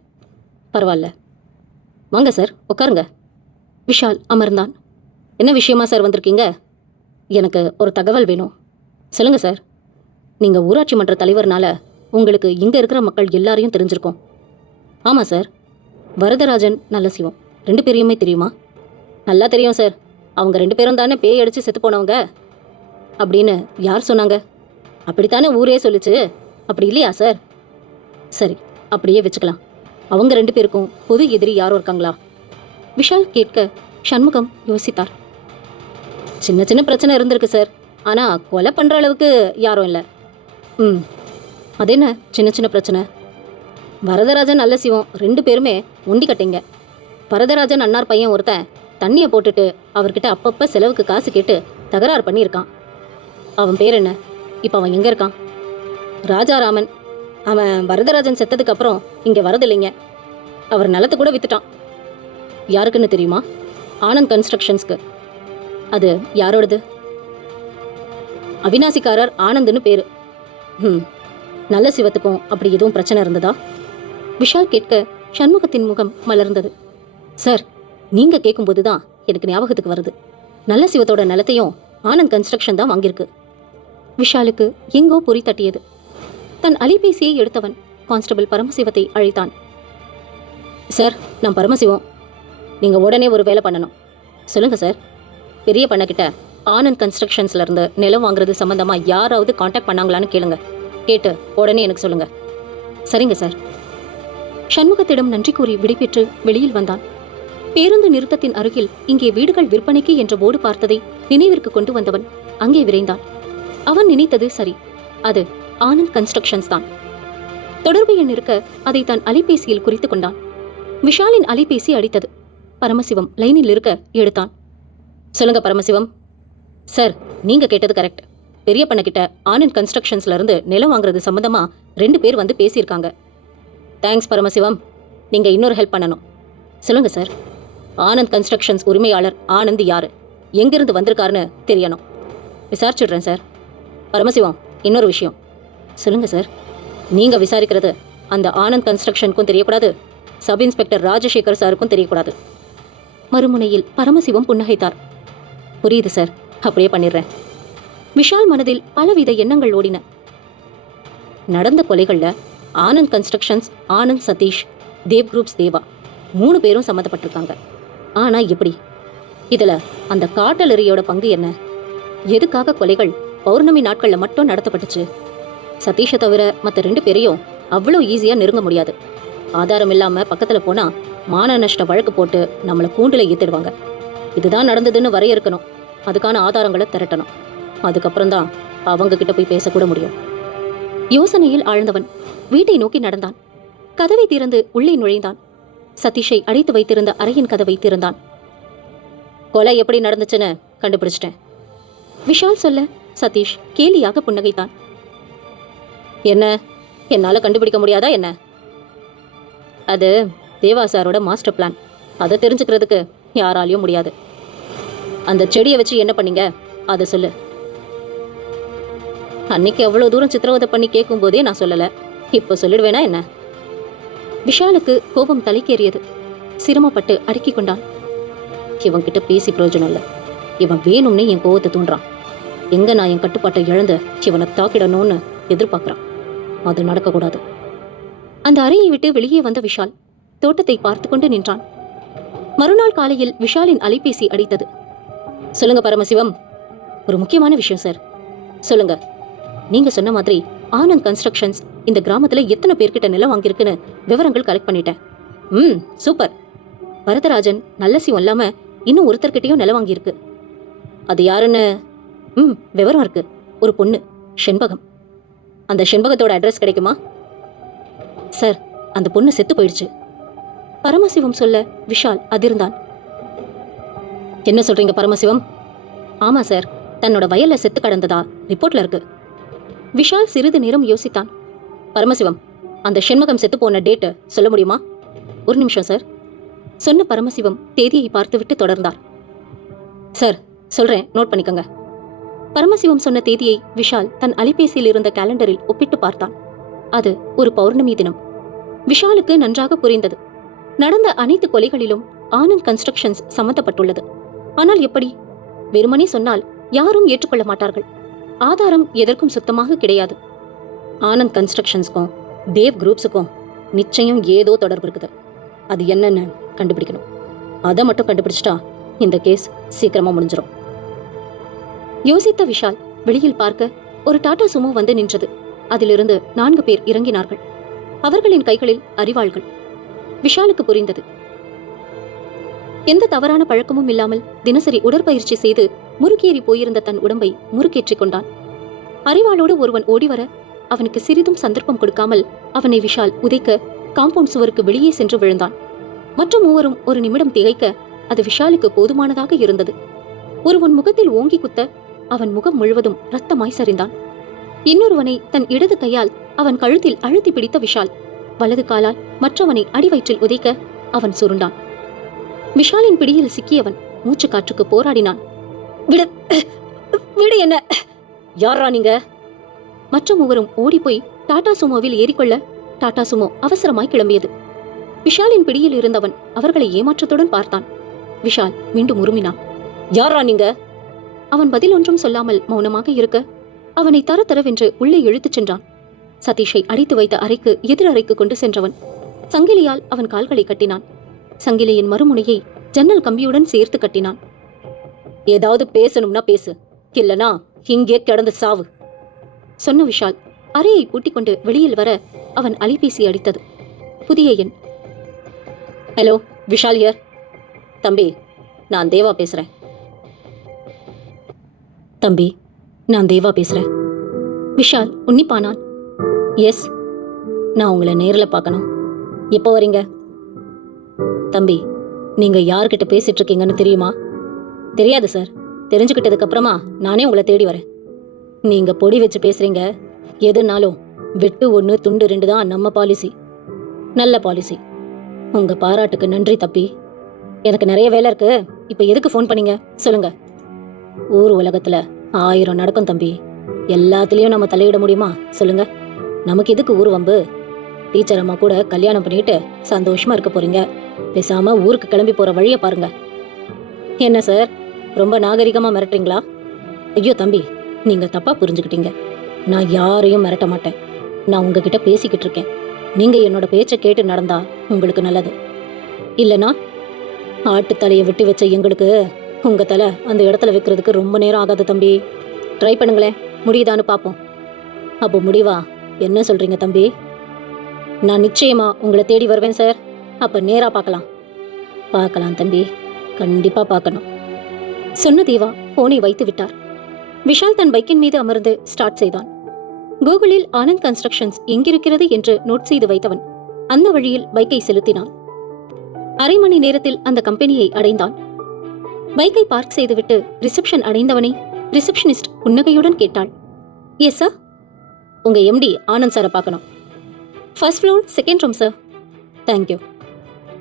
பரவாயில்ல, வாங்க சார் உட்காருங்க. விஷால் அமர்ந்தான். என்ன விஷயமா சார் வந்திருக்கீங்க? எனக்கு ஒரு தகவல் வேணும். சொல்லுங்கள் சார். நீங்கள் ஊராட்சி மன்ற தலைவர்னால உங்களுக்கு இங்கே இருக்கிற மக்கள் எல்லாரையும் தெரிஞ்சிருக்கோம். ஆமாம் சார். வரதராஜன், நல்லசிவம் 2 பேரையுமே தெரியுமா? நல்லா தெரியும் சார். அவங்க 2 பேரும் தானே பேய் அடித்து செத்து போனவங்க அப்படின்னு யார் சொன்னாங்க? அப்படித்தானே ஊரே சொல்லிச்சு. அப்படி இல்லையா சார்? சரி, அப்படியே வச்சுக்கலாம். அவங்க 2 பேருக்கும் பொது எதிரி யாரும் இருக்காங்களா? விஷால் கேட்க சண்முகம் யோசித்தார். சின்ன சின்ன பிரச்சனை இருந்திருக்கு சார், ஆனால் கொலை பண்ணுற அளவுக்கு யாரும் இல்லை. அது என்ன சின்ன சின்ன பிரச்சனை? வரதராஜன், நல்லசிவம் 2 பேருமே ஒண்டி கட்டிங்க. வரதராஜன் அண்ணார் பையன் ஒருத்தன் தண்ணியை போட்டுட்டு அவர்கிட்ட அப்பப்போ செலவுக்கு காசு கேட்டு தகராறு பண்ணியிருக்கான். அவன் பேர் என்ன? இப்போ அவன் எங்கே இருக்கான்? ராஜாராமன். அவன் வரதராஜன் செத்ததுக்கு அப்புறம் இங்கே வரதில்லைங்க. அவர் நிலத்தை கூட வித்துட்டான். யாருக்குன்னு தெரியுமா? ஆனந்த் கன்ஸ்ட்ரக்ஷன்ஸ்க்கு. அது யாரோடது? அவினாசிக்காரர் ஆனந்த்னு பேரு. நல்ல சிவத்துக்கும் அப்படி எதுவும் பிரச்சனை இருந்ததா? விஷால் கேட்க சண்முகத்தின் முகம் மலர்ந்தது. சார், நீங்க கேட்கும்போது தான் எனக்கு ஞாபகத்துக்கு வருது. நல்ல சிவத்தோட நிலத்தையும் ஆனந்த் கன்ஸ்ட்ரக்ஷன் தான் வாங்கியிருக்கு. விஷாலுக்கு எங்கோ பொறி தட்டியது. தன் அலைபேசியை எடுத்தவன் கான்ஸ்டபிள் பரமசிவத்தை அழைத்தான். சார், நான் பரமசிவம். நீங்க உடனே ஒரு வேலை பண்ணணும். சொல்லுங்க சார். பெரிய பண்ணக்கிட்ட ஆனந்த் கன்ஸ்ட்ரக்ஷன்ஸ்ல இருந்து நிலம் வாங்குறது சம்பந்தமா யாராவது காண்டாக்ட் பண்ணாங்களான்னு கேளுங்க. கேட்டு உடனே எனக்கு சொல்லுங்க. சரிங்க சார். சண்முகத்திடம் நன்றி கூறி விடைபெற்று வெளியில் வந்தான். பேருந்து நிறுத்தத்தின் அருகில் இங்கே வீடுகள் விற்பனைக்கு என்ற போர்டு பார்த்ததை நினைவிற்கு கொண்டு வந்தவன் அங்கே விரைந்தான். அவன் நினைத்தது சரி. அது ஆனந்த் கன்ஸ்ட்ரக்ஷன்ஸ் தான். தொடர்பு எண் இருக்க அதை தான் அலைபேசியில் குறித்துக் கொண்டான். விஷாலின் அலைபேசி அடித்தது. பரமசிவம் லைனில் இருக்க எடுத்தான். சொல்லுங்க பரமசிவம். சார், நீங்க கேட்டது கரெக்ட். பெரிய பண்ணக்கிட்ட ஆனந்த் கன்ஸ்ட்ரக்ஷன்ஸ்ல இருந்து நிலம் வாங்குறது சம்பந்தமா 2 பேர் வந்து பேசியிருக்காங்க. தேங்க்ஸ் பரமசிவம். நீங்க இன்னொரு ஹெல்ப் பண்ணணும். சொல்லுங்க சார். ஆனந்த் கன்ஸ்ட்ரக்ஷன்ஸ் உரிமையாளர் ஆனந்த் யாரு, எங்கிருந்து வந்திருக்காருன்னு தெரியணும். விசாரிச்சுடுறேன் சார். பரமசிவம், இன்னொரு விஷயம். சொல்லுங்க சார். நீங்க விசாரிக்கிறது அந்த ஆனந்த் கன்ஸ்ட்ரக்ஷனுக்கும் தெரியக்கூடாது, சப் இன்ஸ்பெக்டர் ராஜசேகர் சாருக்கும் தெரியக்கூடாது. மறுமுனையில் பரமசிவம் புன்னகைத்தார். புரியுது சார், அப்படியே பண்ணிடுறேன். விஷால் மனதில் பலவித எண்ணங்கள் ஓடின. நடந்த கொலைகள்ல ஆனந்த் கன்ஸ்ட்ரக்ஷன்ஸ், ஆனந்த் சதீஷ், தேவ் குரூப்ஸ் தேவா 3 பேரும் சம்மந்தப்பட்டிருக்காங்க. ஆனா எப்படி? இதுல அந்த காட்டலரியோட பங்கு என்ன? எதுக்காக கொலைகள் பௌர்ணமி நாட்கள்ல மட்டும் நடத்தப்பட்டுச்சு? சதீஷை தவிர மற்ற 2 பேரையும் அவ்வளோ ஈஸியா நெருங்க முடியாது. ஆதாரம் இல்லாம பக்கத்துல போனா மான நஷ்ட வழக்கு போட்டு நம்மளை கூண்டுல ஏத்திடுவாங்க. இதுதான் நடந்ததுன்னு வரையறுக்கணும். அதுக்கான ஆதாரங்களை திரட்டணும். அதுக்கப்புறம் தான் அவங்க கிட்ட போய் பேசக்கூட முடியும். யோசனையில் ஆழ்ந்தவன் வீட்டை நோக்கி நடந்தான். கதவை திறந்து உள்ளே நுழைந்தான். சதீஷை அடைத்து வைத்திருந்த அறையின் கதவை திறந்தான். கொலை எப்படி நடந்துச்சுன்னு கண்டுபிடிச்சிட்டேன். விஷால் சொல்ல சதீஷ் கேலியாக புன்னகைத்தான். என்ன, என்னால கண்டுபிடிக்க முடியாதா என்ன? அது தேவா சாரோட மாஸ்டர் பிளான். அதை தெரிஞ்சுக்கிறதுக்கு யாராலையும் முடியாது. அந்த செடியை வச்சு என்ன பண்ணீங்க அதை சொல்லு. அன்னைக்கு அவ்வளவு தூரம் சித்திரவதை பண்ணி கேட்கும் போதே நான் சொல்லல, இப்போ சொல்லிடுவேனா என்ன? விஷாலுக்கு கோபம் தலைக்கேறியது. சிரமப்பட்டு அடக்கி கொண்டான். இவன் கிட்ட பேசி பிரயோஜனம் இல்லை. இவன் வேணும்னே என் கோவத்தை தூண்டுறான். எங்க நான் என் கட்டுப்பாட்டை இழந்து இவனை தாக்கிடணும்னு எதிர்பார்க்கிறான். அது நடக்கக்கூடாது. அந்த அறையை விட்டு வெளியே வந்த விஷால் தோட்டத்தை பார்த்து கொண்டு நின்றான். மறுநாள் காலையில் விஷாலின் அலைபேசி அடித்தது. சொல்லுங்க பரமசிவம். ஒரு முக்கியமான விஷயம் சார். சொல்லுங்க. நீங்க சொன்ன மாதிரி ஆனந்த் கன்ஸ்ட்ரக்ஷன்ஸ் இந்த கிராமத்துல எத்தனை பேர்கிட்ட நிலம் வாங்கியிருக்குன்னு விவரங்கள் கலெக்ட் பண்ணிட்டேன். சூப்பர். வரதராஜன் நல்ல சிவம் இல்லாம இன்னும் ஒருத்தர்கிட்டயும் நிலம் வாங்கியிருக்கு. அது யாருன்னு விவரம் இருக்கு. ஒரு பொண்ணு, செண்பகம். அந்த செண்பகத்தோட அட்ரஸ் கிடைக்குமா? சார், அந்த பொண்ணு செத்து போயிடுச்சு. பரமசிவம் சொல்ல விஷால் அதிர்ந்தான். என்ன சொல்றீங்க பரமசிவம்? ஆமா சார், தன்னோட வயல்ல செத்து கடந்ததா ரிப்போர்ட்ல இருக்கு. விஷால் சிறிது நேரம் யோசித்தான். பரமசிவம், அந்த செண்பகம் செத்து போன டேட் சொல்ல முடியுமா? ஒரு நிமிஷம் சார், சொன்ன பரமசிவம் தேதியை பார்த்துவிட்டு தொடர்ந்தார். சார் சொல்றேன், நோட் பண்ணிக்கங்க. பரமசிவம் சொன்ன தேதியை விஷால் தன் அலைபேசியில் இருந்த கேலண்டரில் ஒப்பிட்டு பார்த்தான். அது ஒரு பௌர்ணமி தினம். விஷாலுக்கு நன்றாக புரிந்தது. நடந்த அனைத்து கொலைகளிலும் ஆனந்த் கன்ஸ்ட்ரக்ஷன்ஸ் சம்பந்தப்பட்டுள்ளது. ஆனால் எப்படி? வெறுமனே சொன்னால் யாரும் ஏற்றுக்கொள்ள மாட்டார்கள். ஆதாரம் எதற்கும் சுத்தமாக கிடையாது. ஆனந்த் கன்ஸ்ட்ரக்ஷன்ஸ்க்கும் தேவ் குரூப்ஸுக்கும் நிச்சயம் ஏதோ தொடர்பு இருக்குது. அது என்னன்னு கண்டுபிடிக்கணும். அதை மட்டும் கண்டுபிடிச்சிட்டா இந்த கேஸ் சீக்கிரமா முடிஞ்சிடும். யோசித்த விஷால் வெளியில் பார்க்க ஒரு டாடா சுமோ வந்து நின்றது. அதிலிருந்து 4 பேர் இறங்கினார்கள். அவர்களின் கைகளில் அரிவாள்கள். விஷாலுக்கு புரிந்தது. எந்த தவறான பழக்கமும் இல்லாமல் தினசரி உடற்பயிற்சி செய்து முறுக்கேறி போயிருந்த தன் உடம்பை முறுக்கேற்றிக் கொண்டான். அரிவாளோடு ஒருவன் ஓடிவர அவனுக்கு சிறிதும் சந்தர்ப்பம் கொடுக்காமல் அவனை விஷால் உதைக்க காம்பவுண்ட் சுவருக்கு வெளியே சென்று விழுந்தான். மற்ற மூவரும் ஒரு நிமிடம் திகைக்க அது விஷாலுக்கு போதுமானதாக இருந்தது. ஒருவன் முகத்தில் ஓங்கி குத்த அவன் முகம் முழுவதும் ரத்தமாய் சரிந்தான். இன்னொருவனை தன் இடது கையால் அவன் கழுத்தில் அழுத்தி பிடித்த விஷால் வலது காலால் மற்றவனை அடிவயிற்றில் உதைக்க அவன் சுருண்டான். விஷாலின் பிடியில் சிக்கியவன் மூச்சு காற்றுக்கு போராடினான். விடு, விடு என்ன, யாரா நீங்க? மற்ற மூவரும் ஓடிப்போய் டாடா சுமோவில் ஏறிக்கொள்ள டாடா சுமோ அவசரமாய் கிளம்பியது. விஷாலின் பிடியில் இருந்தவன் அவர்களை ஏமாற்றத்துடன் பார்த்தான். விஷால் மீண்டும் உருமினான். யாரா நீங்க? அவன் பதில் ஒன்றும் சொல்லாமல் மௌனமாக இருக்க அவனை தரதரவென்று உள்ளே இழுத்துச் சென்றான். சதீஷை அடைத்து வைத்த அறைக்கு எதிர் அறைக்கு கொண்டு சென்றவன் சங்கிலியால் அவன் கால்களை கட்டினான். சங்கிலியின் மறுமுனையை ஜன்னல் கம்பியுடன் சேர்த்து கட்டினான். ஏதாவது பேசணும்னா பேசு, இல்லனா இங்கே கிடந்து சாவு, சொன்ன விஷால் அறையை பூட்டிக் கொண்டு வெளியில் வர அவன் அலைபேசி அடித்தது. புதிய எண். Hello, Vishal here. தம்பி, நான் தேவா பேசுறேன். தம்பி, நான் தேவா பேசுறேன். விஷால் உன்னிப்பானான். எஸ், நான் உங்களை நேரில் பார்க்கணும். எப்போ வரீங்க? தம்பி, நீங்க யார்கிட்ட பேசிட்டு இருக்கீங்கன்னு தெரியுமா? தெரியாது சார். தெரிஞ்சுக்கிட்டதுக்கு அப்புறமா நானே உங்களை தேடி வரேன். நீங்க பொடி வச்சு பேசுறீங்க. எதுனாலும் வெட்டு 1 துண்டு 2 தான் நம்ம பாலிசி. நல்ல பாலிசி. உங்க பாராட்டுக்கு நன்றி தம்பி. எனக்கு நிறைய வேலை இருக்கு. இப்ப எதுக்கு ஃபோன் பண்ணீங்க சொல்லுங்க. ஊர் உலகத்துல 1000 நடக்கும் தம்பி. எல்லாத்துலயும் நம்ம தலையிட முடியுமா சொல்லுங்க? நமக்கு எதுக்கு ஊர் வம்பு? டீச்சர் அம்மா கூட கல்யாணம் பண்ணிட்டு சந்தோஷமா இருக்க போறீங்க. பேசாம ஊருக்கு கிளம்பி போற வழிய பாருங்க. என்ன சார், ரொம்ப நாகரிகமா மிரட்டுறீங்களா? ஐயோ தம்பி, நீங்க தப்பா புரிஞ்சுக்கிட்டீங்க. நான் யாரையும் மிரட்ட மாட்டேன். நான் உங்ககிட்ட பேசிக்கிட்டு இருக்கேன். நீங்க என்னோட பேச்சை கேட்டு நடந்தா உங்களுக்கு நல்லது. இல்லனா ஆட்டு தலையை வெட்டி வச்ச எங்களுக்கு உங்க தலை அந்த இடத்துல வைக்கிறதுக்கு ரொம்ப நேரம் ஆகாது தம்பி. ட்ரை பண்ணுங்களேன், முடியுதான்னு பார்ப்போம். அப்போ முடிவா என்ன சொல்றீங்க தம்பி? நான் நிச்சயமா உங்களை தேடி வருவேன் சார். அப்ப நேரா பார்க்கலாம். பார்க்கலாம் தம்பி, கண்டிப்பா பார்க்கணும், சொன்ன தேவா போனை வைத்து விட்டார். விஷால் தன் பைக்கின் மீது அமர்ந்து ஸ்டார்ட் செய்தான். கூகுளில் ஆனந்த் கன்ஸ்ட்ரக்ஷன்ஸ் எங்கிருக்கிறது என்று நோட் செய்து வைத்தவன் அந்த வழியில் பைக்கை செலுத்தினான். அரை மணி நேரத்தில் அந்த கம்பெனியை அடைந்தான். பைக்கை பார்க் செய்துவிட்டு ரிசப்ஷன் அடைந்தவனை ரிசப்ஷனிஸ்ட் புன்னகையுடன் கேட்டாள். Yes sir. உங்க எம்டி ஆனந்த் சாரை பார்க்கணும். First floor, second room sir. Thank you.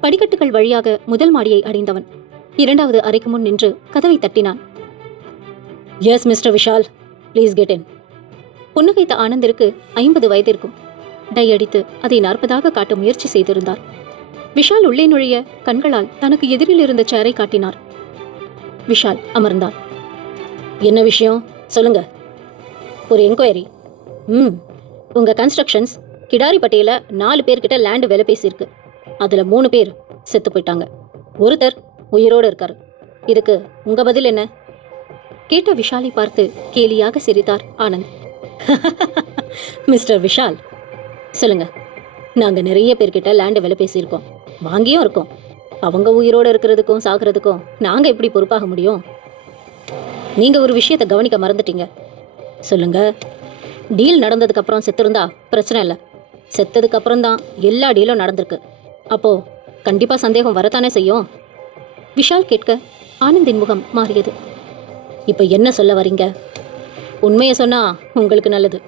படிக்கட்டுகள் வழியாக முதல் மாடியை அடைந்தவன் 2வது அறைக்கு முன் நின்று கதவை தட்டினான். Yes mister Vishal, please get in. புன்னகைத்த ஆனந்திற்கு 50 வயது இருக்கும். டை அடித்து அதை 40ஆக காட்ட முயற்சி செய்திருந்தார். விஷால் உள்ளே நுழைய கண்களால் தனக்கு எதிரில் இருந்த சேரை காட்டினார். விஷால் அமர்ந்தார். என்ன விஷயம் சொல்லுங்க. ஒரு என்கொயரி. உங்க கன்ஸ்ட்ரக்ஷன்ஸ் கிடாரிப்பட்டியில 4 பேர்கிட்ட லேண்டு விலை பேசியிருக்கு. அதுல 3 பேர் செத்து போயிட்டாங்க. ஒருத்தர் உயிரோடு இருக்காரு. இதுக்கு உங்க பதில் என்ன? கேட்ட விஷாலை பார்த்து கேலியாக சிரித்தார் ஆனந்த். மிஸ்டர் விஷால், சொல்லுங்க. நாங்க நிறைய பேர்கிட்ட லேண்ட் விலை பேசியிருக்கோம், வாங்கியும் இருக்கோம். அவங்க உயிரோடு இருக்கிறதுக்கும் சாகிறதுக்கும் நாங்க எப்படி பொறுப்பாக முடியும்? நீங்க ஒரு விஷயத்தை கவனிக்க மறந்துட்டீங்க. சொல்லுங்க. டீல் நடந்ததுக்கு அப்புறம் செத்துருந்தா பிரச்சனை இல்லை. செத்ததுக்கு அப்புறம் தான் எல்லா டீலும் நடந்திருக்கு. அப்போ கண்டிப்பா சந்தேகம் வரத்தானே செய்யும். விஷால் கேட்க ஆனந்தின் முகம் மாறியது. இப்ப என்ன சொல்ல வரீங்க? உண்மையை சொன்னா உங்களுக்கு நல்லது.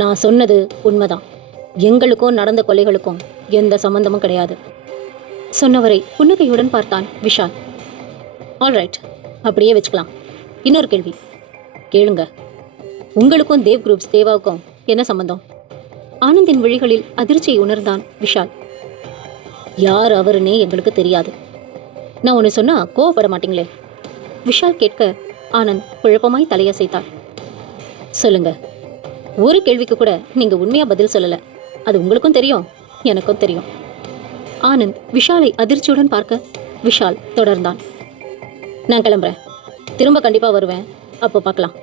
நான் சொன்னது உண்மைதான். எங்களுக்கும் நடந்த கொலைகளுக்கும் எந்த சம்பந்தமும் கிடையாது. சொன்னவரை புன்னகையுடன் பார்த்தான் விஷால். ஆல்ரைட், அப்படியே வச்சுக்கலாம். இன்னொரு கேள்வி கேளுங்க. உங்களுக்கும் தேவ் குரூப்ஸ் தேவாவுக்கும் என்ன சம்பந்தம்? ஆனந்தின் விழிகளில் அதிர்ச்சியை உணர்ந்தான் விஷால். யார் அவருன்னே எங்களுக்கு தெரியாது. நான் ஒன்று சொன்னா கோவப்பட மாட்டீங்களே? விஷால் கேட்க ஆனந்த் குழப்பமாய் தலையசைத்தார். சொல்லுங்க. ஒரு கேள்விக்கு கூட நீங்க உண்மையா பதில் சொல்லல. அது உங்களுக்கும் தெரியும், எனக்கும் தெரியும். ஆனந்த் விஷாலை அதிர்ச்சியுடன் பார்க்க விஷால் தொடர்ந்தான். நான் கிளம்புறேன். திரும்ப கண்டிப்பா வருவேன். அப்போ பார்க்கலாம்.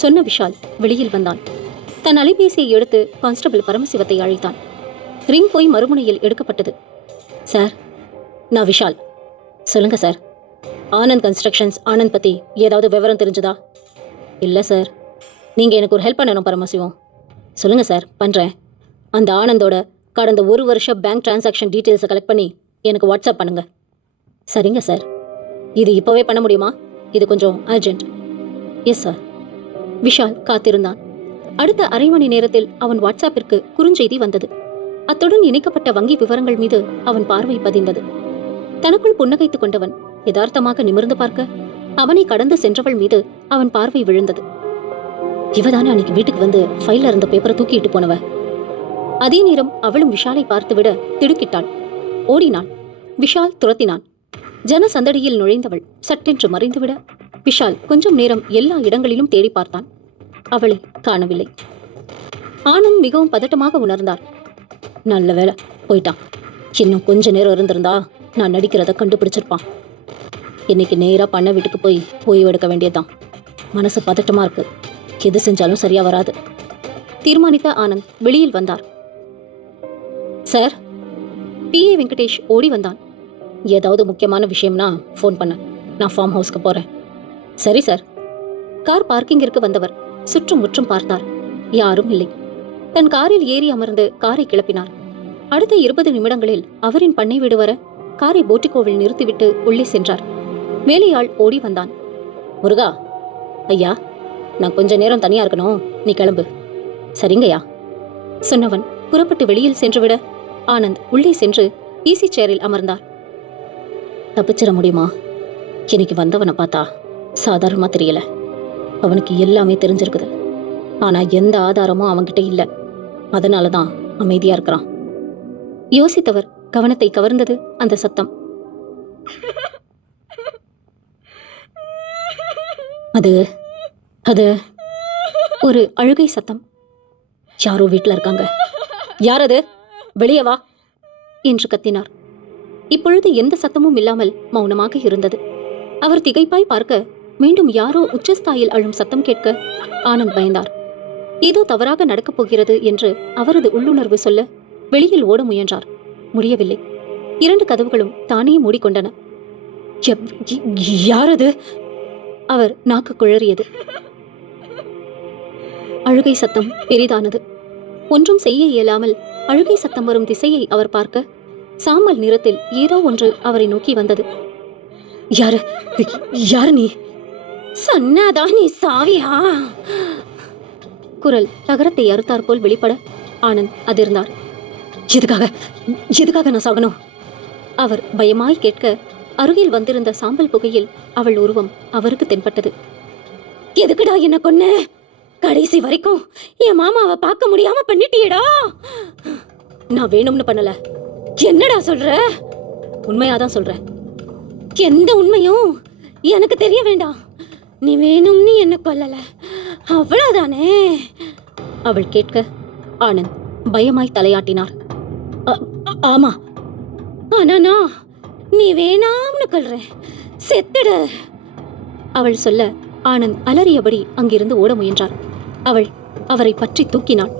சொன்ன விஷால் வெளியில் வந்தான். தன் அலைபேசியை எடுத்து கான்ஸ்டபிள் பரமசிவத்தை அழைத்தான். ரிங் போய் மறுமுனையில் எடுக்கப்பட்டது. சார், நான் விஷால். சொல்லுங்க சார். ஆனந்த் கன்ஸ்ட்ரக்ஷன்ஸ் ஆனந்த் பத்தி ஏதாவது விவரம் தெரிஞ்சுதா? இல்லை சார். நீங்க எனக்கு ஒரு ஹெல்ப் பண்ணணும் பரமசிவம். சொல்லுங்க சார், பண்றேன். அந்த ஆனந்தோட கடந்த 1 வருஷ பேங்க் டிரான்சாக்ஷன் டீட்டெயில்ஸை கலெக்ட் பண்ணி எனக்கு வாட்ஸ்அப் பண்ணுங்க. சரிங்க சார். இது இப்போவே பண்ண முடியுமா? இது கொஞ்சம் அர்ஜென்ட். Yes sir. விஷால் காத்திருந்தான். அடுத்த அரை மணி நேரத்தில் அவன் வாட்ஸ்அப்பிற்கு குறுஞ்செய்தி வந்தது. அத்துடன் இணைக்கப்பட்ட வங்கி விவரங்கள் மீது அவன் பார்வை பதிந்தது. தனக்குள் புன்னகைத்துக் கொண்டவன் யதார்த்தமாக நிமிர்ந்து பார்க்க அவனை கடந்து சென்றவள் மீது அவன் பார்வை விழுந்தது. இவதானே அன்னைக்கு வீட்டுக்கு வந்து ஃபைல்ல இருந்த பேப்பரை தூக்கிட்டு போனவ. அதே நேரம் அவளும் விஷாலை பார்த்துவிட திடுக்கிட்டாள். ஓடினாள். விஷால் துரத்தினான். ஜன சந்தடியில் நுழைந்தவள் சட்டென்று மறைந்துவிட விஷால் கொஞ்சம் நேரம் எல்லா இடங்களிலும் தேடி பார்த்தான். அவளை காணவில்லை. ஆனந்த் மிகவும் பதட்டமாக உணர்ந்தார். நல்ல வேலை, போயிட்டான். இன்னும் கொஞ்ச நேரம் இருந்திருந்தா நான் நடிக்கிறத கண்டுபிடிச்சிருப்பான். இன்னைக்கு நேரா பண்ண வீட்டுக்கு போய் ஓய்வெடுக்க வேண்டியதுதான். மனசு பதட்டமா இருக்கு. எது செஞ்சாலும் சரியா வராது. தீர்மானித்த ஆனந்த் வெளியில் வந்தார். சார், PA வெங்கடேஷ் ஓடி வந்தான். ஏதாவது முக்கியமான விஷயம்னா ஃபோன் பண்ண. நான் ஃபார்ம் ஹவுஸ்க்கு போறேன். சரி சார். கார் பார்க்கிங்கிற்கு வந்தவர் சுற்றும் முற்றும் பார்த்தார். யாரும் இல்லை. தன் காரில் ஏறி அமர்ந்து காரை கிளப்பினார். அடுத்த 20 நிமிடங்களில் அவரின் பண்ணை வீடு வர காரை போட்டிக்கோவில் நிறுத்திவிட்டு உள்ளே சென்றார். வேலையாள் ஓடி வந்தான். முருகா, ஐயா, நான் கொஞ்ச நேரம் தனியா இருக்கணும், நீ கிளம்பு. சரிங்கய்யா சொன்னவன் புறப்பட்டு வெளியில் சென்றுவிட ஆனந்த் உள்ளே சென்று ஈசி சேரில் அமர்ந்தார். தப்பிச்சிட முடியுமா? இன்னைக்கு வந்தவனை பார்த்தா சாதாரணமா தெரியல. அவனுக்கு எல்லாமே தெரிஞ்சிருக்குது. ஆனா எந்த ஆதாரமும் அவன்கிட்ட இல்ல. அதனாலதான் அமைதியா இருக்கிறான். யோசித்தவர் கவனத்தை கவர்ந்தது அந்த சத்தம். அது அது ஒரு அழுகை சத்தம். யாரோ வீட்டுல இருக்காங்க. யார் அது? வெளியே வா என்று கத்தினார். இப்பொழுது எந்த சத்தமும் இல்லாமல் மௌனமாக இருந்தது. அவர் திகைப்பாய் பார்க்க மீண்டும் யாரோ உச்சஸ்தாயில் அழும் சத்தம் கேட்க ஆனந்த் பயந்தார். ஏதோ தவறாக நடக்கப் போகிறது என்று அவரது உள்ளுணர்வு சொல்ல வெளியில் ஓட முயன்றார். முடியவில்லை. 2 கதவுகளும் தானே மூடிக்கொண்டன. யாரது? அவர் நாக்கு குழறியது. அழுகை சத்தம் பெரிதானது. ஒன்றும் செய்ய இயலாமல் அழுகை சத்தம் வரும் திசையை அவர் பார்க்க சாம்பல் நிறத்தில் ஏதோ ஒன்று அவரை நோக்கி வந்தது. யாரு யாரு நீ? சொன்னாதா நீ சாவியா? குரல் தகரத்தை அறுத்தார் போல் வெளிப்பட ஆனந்த் அதிர்ந்தார். எதுக்காக நான் சாகணும்? அவர் பயமாய் கேட்க அருகில் வந்திருந்த சாம்பல் புகையில் அவள் உருவம் அவருக்கு தென்பட்டது. எதுக்குடா என்ன கொன்ன? கடைசி வரைக்கும் என் மாமாவை பார்க்க முடியாம பண்ணிட்டியடா. நான் வேணும்னு பண்ணல. என்னடா சொல்ற? உண்மையாதான் சொல்றேன். எந்த உண்மையும் எனக்கு தெரிய வேண்டாம். நீ வேணும்னு என்ன கொல்லல, அவ்வளவுதானே? அவள் கேட்க ஆனந்த் பயமாய் தலையாட்டினார். ஆமா, ஆனா நான் நீ வேணாம்னு கொல்றேன், செத்துடு. அவள் சொல்ல ஆனந்த் அலறியபடி அங்கிருந்து ஓட முயன்றார். அவள் அவரை பற்றி தூக்கினாள்.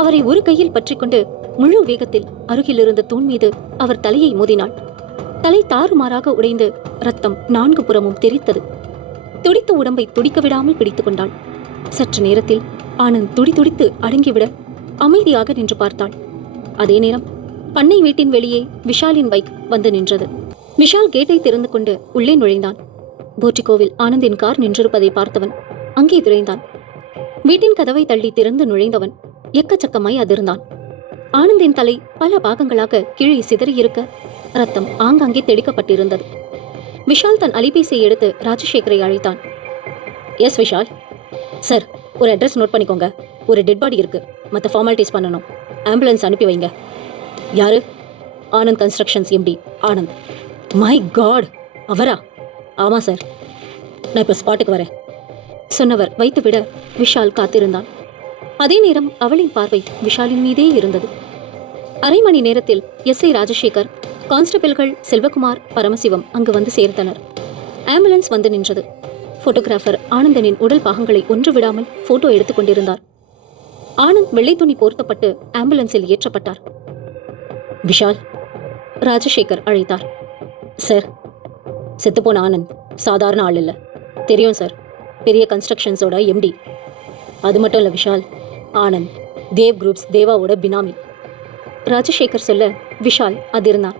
அவரை ஒரு கையில் பற்றி கொண்டு முழு வேகத்தில் அருகில் இருந்த தூண் மீது அவர் தலையை மோதினாள். தலை தாறுமாறாக உடைந்து ரத்தம் 4 புறமும் தெரித்தது. துடித்த உடம்பை துடிக்க விடாமல் பிடித்துக் கொண்டாள். சற்று நேரத்தில் ஆனந்த் துடிதுடித்து அடங்கிவிட அமைதியாக நின்று பார்த்தாள். அதே நேரம் பண்ணை வீட்டின் வெளியே விஷாலின் பைக் வந்து நின்றது. விஷால் கேட்டை திறந்து கொண்டு உள்ளே நுழைந்தான். போர்டிகோவில் ஆனந்தின் கார் நின்றிருப்பதை பார்த்தவன் அங்கே விரைந்தான். வீட்டின் கதவை தள்ளி திறந்து நுழைந்தவன் எக்கச்சக்கமாய் அதிர்ந்தான். ஆனந்தின் தலை பல பாகங்களாக கீழே சிதறியிருக்க ரத்தம் ஆங்காங்கே தெளிக்கப்பட்டிருந்தது. விஷால் தன் அலைபேசியை எடுத்து ராஜசேகரை அழைத்தான். எஸ் விஷால். சார், ஒரு அட்ரஸ் நோட் பண்ணிக்கோங்க. ஒரு டெட் பாடி இருக்கு, மற்ற ஃபார்மாலிட்டிஸ் பண்ணணும். ஆம்புலன்ஸ் அனுப்பி வைங்க. யாரு? Anand constructions MD Anand. My god, அவரா? ஆமா சார், நான் இப்போ ஸ்பாட்டுக்கு வரேன் சொன்னவர் வைத்துவிட விஷால் காத்திருந்தான். அதே நேரம் அவளின் பார்வை விஷாலின் மீதே இருந்தது. அரை மணி நேரத்தில் எஸ்ஐ ராஜசேகர், கான்ஸ்டபிள்கள் செல்வகுமார், பரமசிவம் அங்கு வந்து சேர்ந்தனர். ஆம்புலன்ஸ் வந்து நின்றது. போட்டோகிராஃபர் ஆனந்தனின் உடல் பாகங்களை ஒன்று விடாமல் போட்டோ எடுத்துக் கொண்டிருந்தார். ஆனந்த் வெள்ளை துணி போர்த்தப்பட்டு ஆம்புலன்ஸில் ஏற்றப்பட்டார். விஷால், ராஜசேகர் அழைத்தார். சார், செத்துப்போன ஆனந்த் சாதாரண ஆள் இல்லை. தெரியும் சார், பெரிய கன்ஸ்ட்ரக்ஷன்ஸோட எம்டி. அது மட்டும் இல்லை விஷால், ஆனந்த் தேவ் குரூப்ஸ் தேவாவோட பினாமி. ராஜசேகர் சொல்ல விஷால் அதிர்ந்தான்.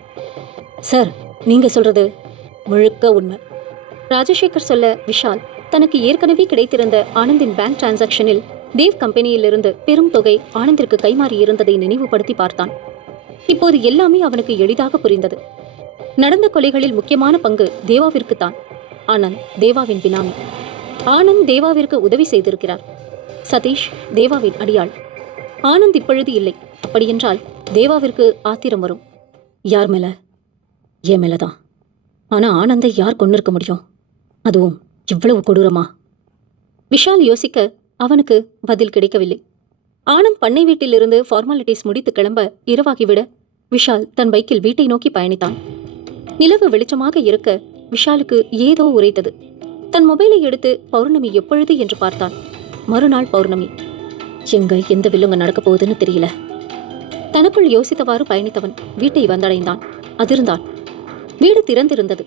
சார், நீங்க சொல்றது முழுக்க உண்மை. ராஜசேகர் சொல்ல விஷால் தனக்கு ஏற்கனவே கிடைத்திருந்த ஆனந்தின் பேங்க் டிரான்சாக்ஷனில் தேவ் கம்பெனியிலிருந்து பெரும் தொகை ஆனந்திற்கு கைமாறி இருந்ததை நினைவுபடுத்தி பார்த்தான். இப்போது எல்லாமே அவனுக்கு எளிதாக புரிந்தது. நடந்த கொலைகளில் முக்கியமான பங்கு தேவாவிற்குத்தான். ஆனந்த் தேவாவின் பினாமி. ஆனந்த் தேவாவிற்கு உதவி செய்திருக்கிறார். சதீஷ் தேவாவின் அடியாள். ஆனந்த் இப்பொழுது இல்லை. அப்படியென்றால் தேவாவிற்கு ஆத்திரம் வரும். யார் மேல? என் மேலதான். ஆனா ஆனந்தை யார் கொன்னிருக்க முடியும்? அதுவும் இவ்வளவு கொடூரமா? விஷால் யோசிக்க அவனுக்கு பதில் கிடைக்கவில்லை. ஆனந்த் பண்ணை வீட்டிலிருந்து ஃபார்மாலிட்டிஸ் முடித்து கிளம்ப இரவாகிவிட விஷால் தன் பைக்கில் வீட்டை நோக்கி பயணித்தான். நிலவு வெளிச்சமாக இருக்க விஷாலுக்கு ஏதோ உரைத்தது. தன் மொபைலை எடுத்து பௌர்ணமி எப்பொழுது என்று பார்த்தான். மறுநாள் பௌர்ணமி. எங்க எந்த வில்லுங்க நடக்க போகுதுன்னு தெரியல. தனக்குள் யோசித்தவாறு பயணித்தவன் வீட்டை வந்தடைந்தான். அதிர்ந்தான். வீடு திறந்திருந்தது.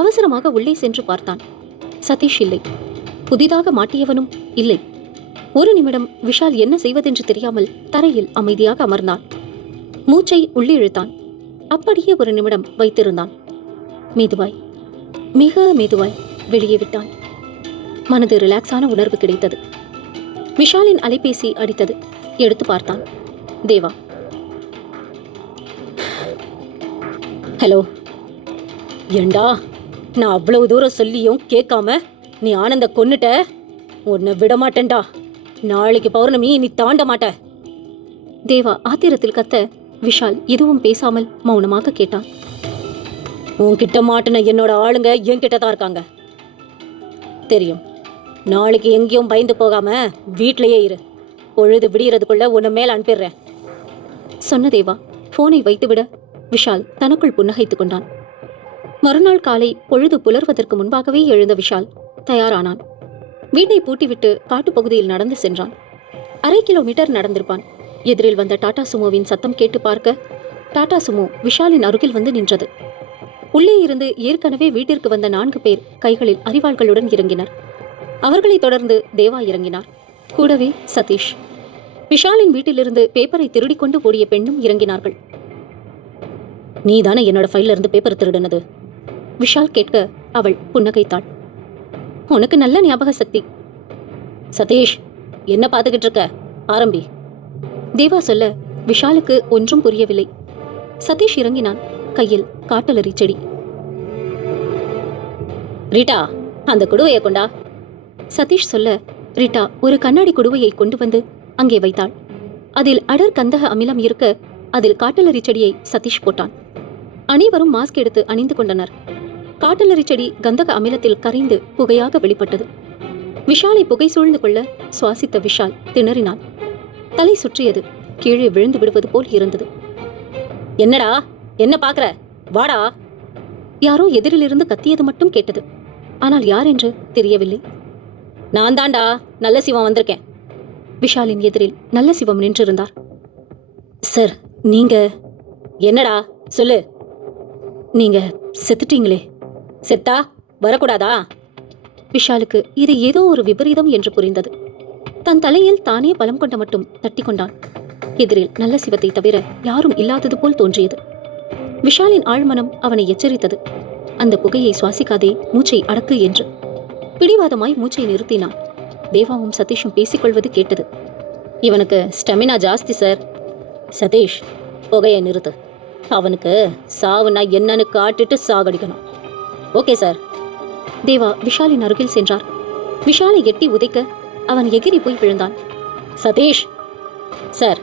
அவசரமாக உள்ளே சென்று பார்த்தான். சதீஷ் இல்லை. புதிதாக மாட்டியவனும் இல்லை. ஒரு நிமிடம் விஷால் என்ன செய்வதென்று தெரியாமல் தரையில் அமைதியாக அமர்ந்தான். மூச்சை உள்ளே இழுத்தான். அப்படியே ஒரு நிமிடம் வைத்திருந்தான். மெதுவாய், மிக மெதுவாய் வெளியே விட்டான். மனது ரிலாக்ஸான உணர்வு கிடைத்தது. விஷாலின் அலைபேசி அடித்தது. எடுத்து பார்த்தான். தேவா. ஹலோ. ஏண்டா, நான் அவ்வளவு தூரம் சொல்லியும் கேட்காம நீ ஆனந்த கொன்னுட்ட? உன்னை விட மாட்டேன்டா. நாளைக்கு பௌர்ணமி நீ தாண்ட மாட்ட. தேவா ஆத்திரத்தில் கத்த விஷால் எதுவும் பேசாமல் மௌனமாக கேட்டான். உன்கிட்ட மாட்டின என்னோட ஆளுங்க என்கிட்ட தான் இருக்காங்க. தெரியும். நாளைக்கு எங்கேயும் பயந்து போகாம வீட்லயே இரு. பொழுது விடியறதுக்குள்ள உன்னை மேல அனுப்பிடுறேன் சொன்ன தேவா போனை வைத்துவிட விஷால் தனக்குள் புன்னகைத்துக் கொண்டான். மறுநாள் காலை பொழுது புலர்வதற்கு முன்பாகவே எழுந்த விஷால் தயாரானான். வீட்டை பூட்டிவிட்டு காட்டுப்பகுதியில் நடந்து சென்றான். 1/2 கிலோமீட்டர் நடந்திருப்பான். எதிரில் வந்த டாடா சுமோவின் சத்தம் கேட்டு பார்க்க டாடா சுமோ விஷாலின் அருகில் வந்து நின்றது. உள்ளே இருந்து ஏற்கனவே வீட்டிற்கு வந்த 4 பேர் கைகளில் அரிவாள்களுடன் இறங்கினர். அவர்களைத் தொடர்ந்து தேவா இறங்கினார். கூடவே சதீஷ். விஷாலின் வீட்டிலிருந்து பேப்பரை திருடி கொண்டு ஓடிய பெண்ணும் இறங்கினார்கள். நீ தானே என்னோட ஃபைல்ல இருந்து பேப்பர் திருடுனது? விஷால் கேட்க அவள் புன்னகைத்தாள். உனக்கு நல்ல ஞாபக சக்தி. சதீஷ், என்ன பார்த்துக்கிட்டு இருக்க? ஆரம்பி. தேவா சொல்ல விஷாலுக்கு ஒன்றும் புரியவில்லை. சதீஷ் இறங்கினான். கையில் காட்டலரி செடி. ரீட்டா, அந்த குடுவையை கொண்டா. சதீஷ் சொல்ல ரீட்டா ஒரு கண்ணாடி குடுவையை கொண்டு வந்து அங்கே வைத்தாள். அதில் அடர் கந்தக அமிலம் இருக்க அதில் காட்டலரி செடியை சதீஷ் போட்டான். அனைவரும் மாஸ்க் எடுத்து அணிந்து கொண்டனர். காட்டலரி செடி கந்தக அமிலத்தில் கரைந்து புகையாக வெளிப்பட்டது. விஷாலை புகை சூழ்ந்து கொள்ள சுவாசித்த விஷால் திணறினான். தலை சுற்றியது. கீழே விழுந்து விடுவது போல் இருந்தது. என்னடா, என்ன பாக்குற? வாடா. யாரோ எதிரிலிருந்து கத்தியது மட்டும் கேட்டது. ஆனால் யார் என்று தெரியவில்லை. நான் தாண்டா, நல்ல சிவம் வந்திருக்கேன். விஷாலின் எதிரில் நல்ல சிவம் நின்றிருந்தார். சார், நீங்க என்னடா சொல்லு. நீங்க செத்துட்டீங்களே. செத்தா வரக்கூடாதா? விஷாலுக்கு இது ஏதோ ஒரு விபரீதம் என்று புரிந்தது. தன் தலையில் தானே பலம் கொண்ட மட்டும் தட்டி கொண்டான். எதிரில் நல்ல சிவத்தை தவிர யாரும் இல்லாதது போல் தோன்றியது. விஷாலின் ஆழ்மனம் அவனை எச்சரித்தது. அந்த புகையை சுவாசிக்காதே, மூச்சை அடக்கு என்று. பிடிவாதமாய் மூச்சை நிறுத்தினான். தேவாவும் சதீஷும் பேசிக்கொள்வது கேட்டது. இவனுக்கு ஸ்டெமினா ஜாஸ்தி சார். சதீஷ், புகையை நிறுத்து. அவனுக்கு சாவுனா என்னன்னு காட்டிட்டு சாகடிக்கணும். Okay sir. தேவா விஷாலின் அருகில் சென்றார். விஷாலை எட்டி உதைக்க அவன் எகிரி போய் விழுந்தான். சதீஷ். சார்.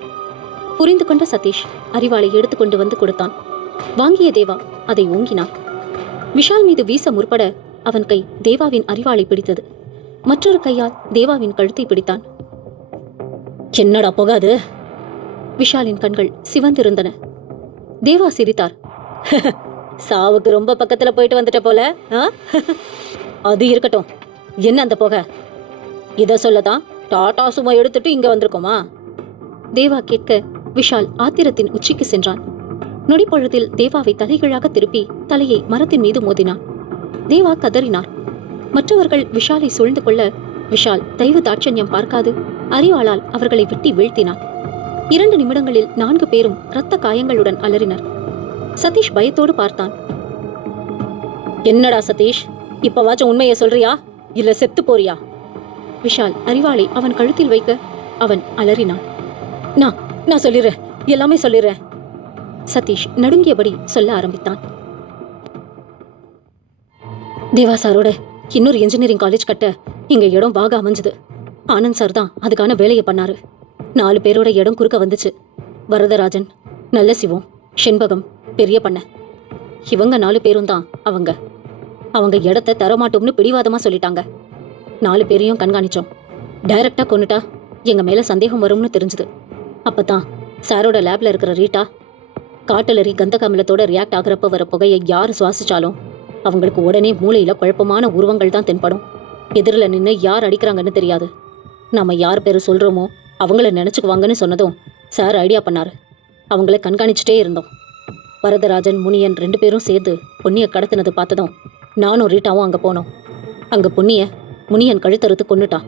புரிந்து கொண்ட சதீஷ் அரிவாளை எடுத்துக்கொண்டு வந்து கொடுத்தான். வாங்கிய தேவா அதை ஓங்கினான். விஷால் மீது வீச முற்பட அவன் கை தேவாவின் அரிவாளை பிடித்தது. மற்றொரு கையால் தேவாவின் கழுத்தை பிடித்தான். என்னடா போகாது? விஷாலின் கண்கள் சிவந்திருந்தன. தேவா சிரித்தார். சாவுக்கு ரொம்ப பக்கத்துல போயிட்டு வந்துட்ட போல. அது இருக்கட்டும், என்ன அந்த புகை? இத சொல்லதான் டாடா சும்மா எடுத்துட்டு இங்க வந்திருக்கோமா? தேவா கேட்க விஷால் ஆத்திரத்தின் உச்சிக்கு சென்றான். நொடிப்பொழுதில் தேவாவை தலைகீழாக திருப்பி தலையை மரத்தின் மீது மோதினான். தேவா கதறினார். மற்றவர்கள் விஷாலை சூழ்ந்து கொள்ள விஷால் தயவு தாட்சண்யம் பார்க்காது அரிவாளால் அவர்களை வெட்டி வீழ்த்தினான். 2 நிமிடங்களில் 4 பேரும் இரத்த காயங்களுடன் அலறினர். சதீஷ் பயத்தோடு பார்த்தான். என்னடா சதீஷ், இப்பவாச்சும் உண்மையை சொல்றியா இல்ல செத்து போறியா? விஷால் அரிவாளை அவன் கழுத்தில் வைக்க அவன் அலறினான். நான் சொல்லிடுறேன், எல்லாமே சொல்லிடுறேன். சதீஷ் நடுங்கியபடி சொல்ல ஆரம்பித்தான். தேவா சாரோட இன்னொரு இன்ஜினியரிங் காலேஜ் கட்ட இங்க இடம் வாக அமைஞ்சது. ஆனந்த் சார் தான் அதுக்கான வேலையை பண்ணாரு. 4 பேரோட இடம் குறுக்க வந்துச்சு. வரதராஜன், நல்ல சிவம், செண்பகம், பெரிய பண்ண. இவங்க 4 பேரும் தான் அவங்க இடத்த தரமாட்டோம்னு பிடிவாதமா சொல்லிட்டாங்க. 4 பேரையும் கண்காணிச்சோம். டைரக்டா கொன்னுட்டா எங்க மேல சந்தேகம் வரும்னு தெரிஞ்சது. அப்பதான் சாரோட லேப்ல இருக்கிற ரீட்டா, காட்டலரி கந்தக அமிலத்தோட ரியாக்ட் ஆகிறப்ப வர புகையை யாரு சுவாசிச்சாலும் அவங்களுக்கு உடனே மூளையில குழப்பமான உருவங்கள் தான் தென்படும். எதிரில் நின்று யார் அடிக்கிறாங்கன்னு தெரியாது. நம்ம யார் பேரு சொல்றோமோ அவங்கள நினைச்சுக்குவாங்கன்னு சொன்னதும் சார் ஐடியா பண்ணாரு. அவங்கள கண்காணிச்சுட்டே இருந்தோம். வரதராஜன், முனியன் 2 பேரும் சேர்ந்து பொன்னியை கடத்தினது பார்த்ததும் நானும் ரீட்டாவும் அங்க போனோம். அங்க முனியன் கழுத்தறுத்து கொன்னுட்டான்.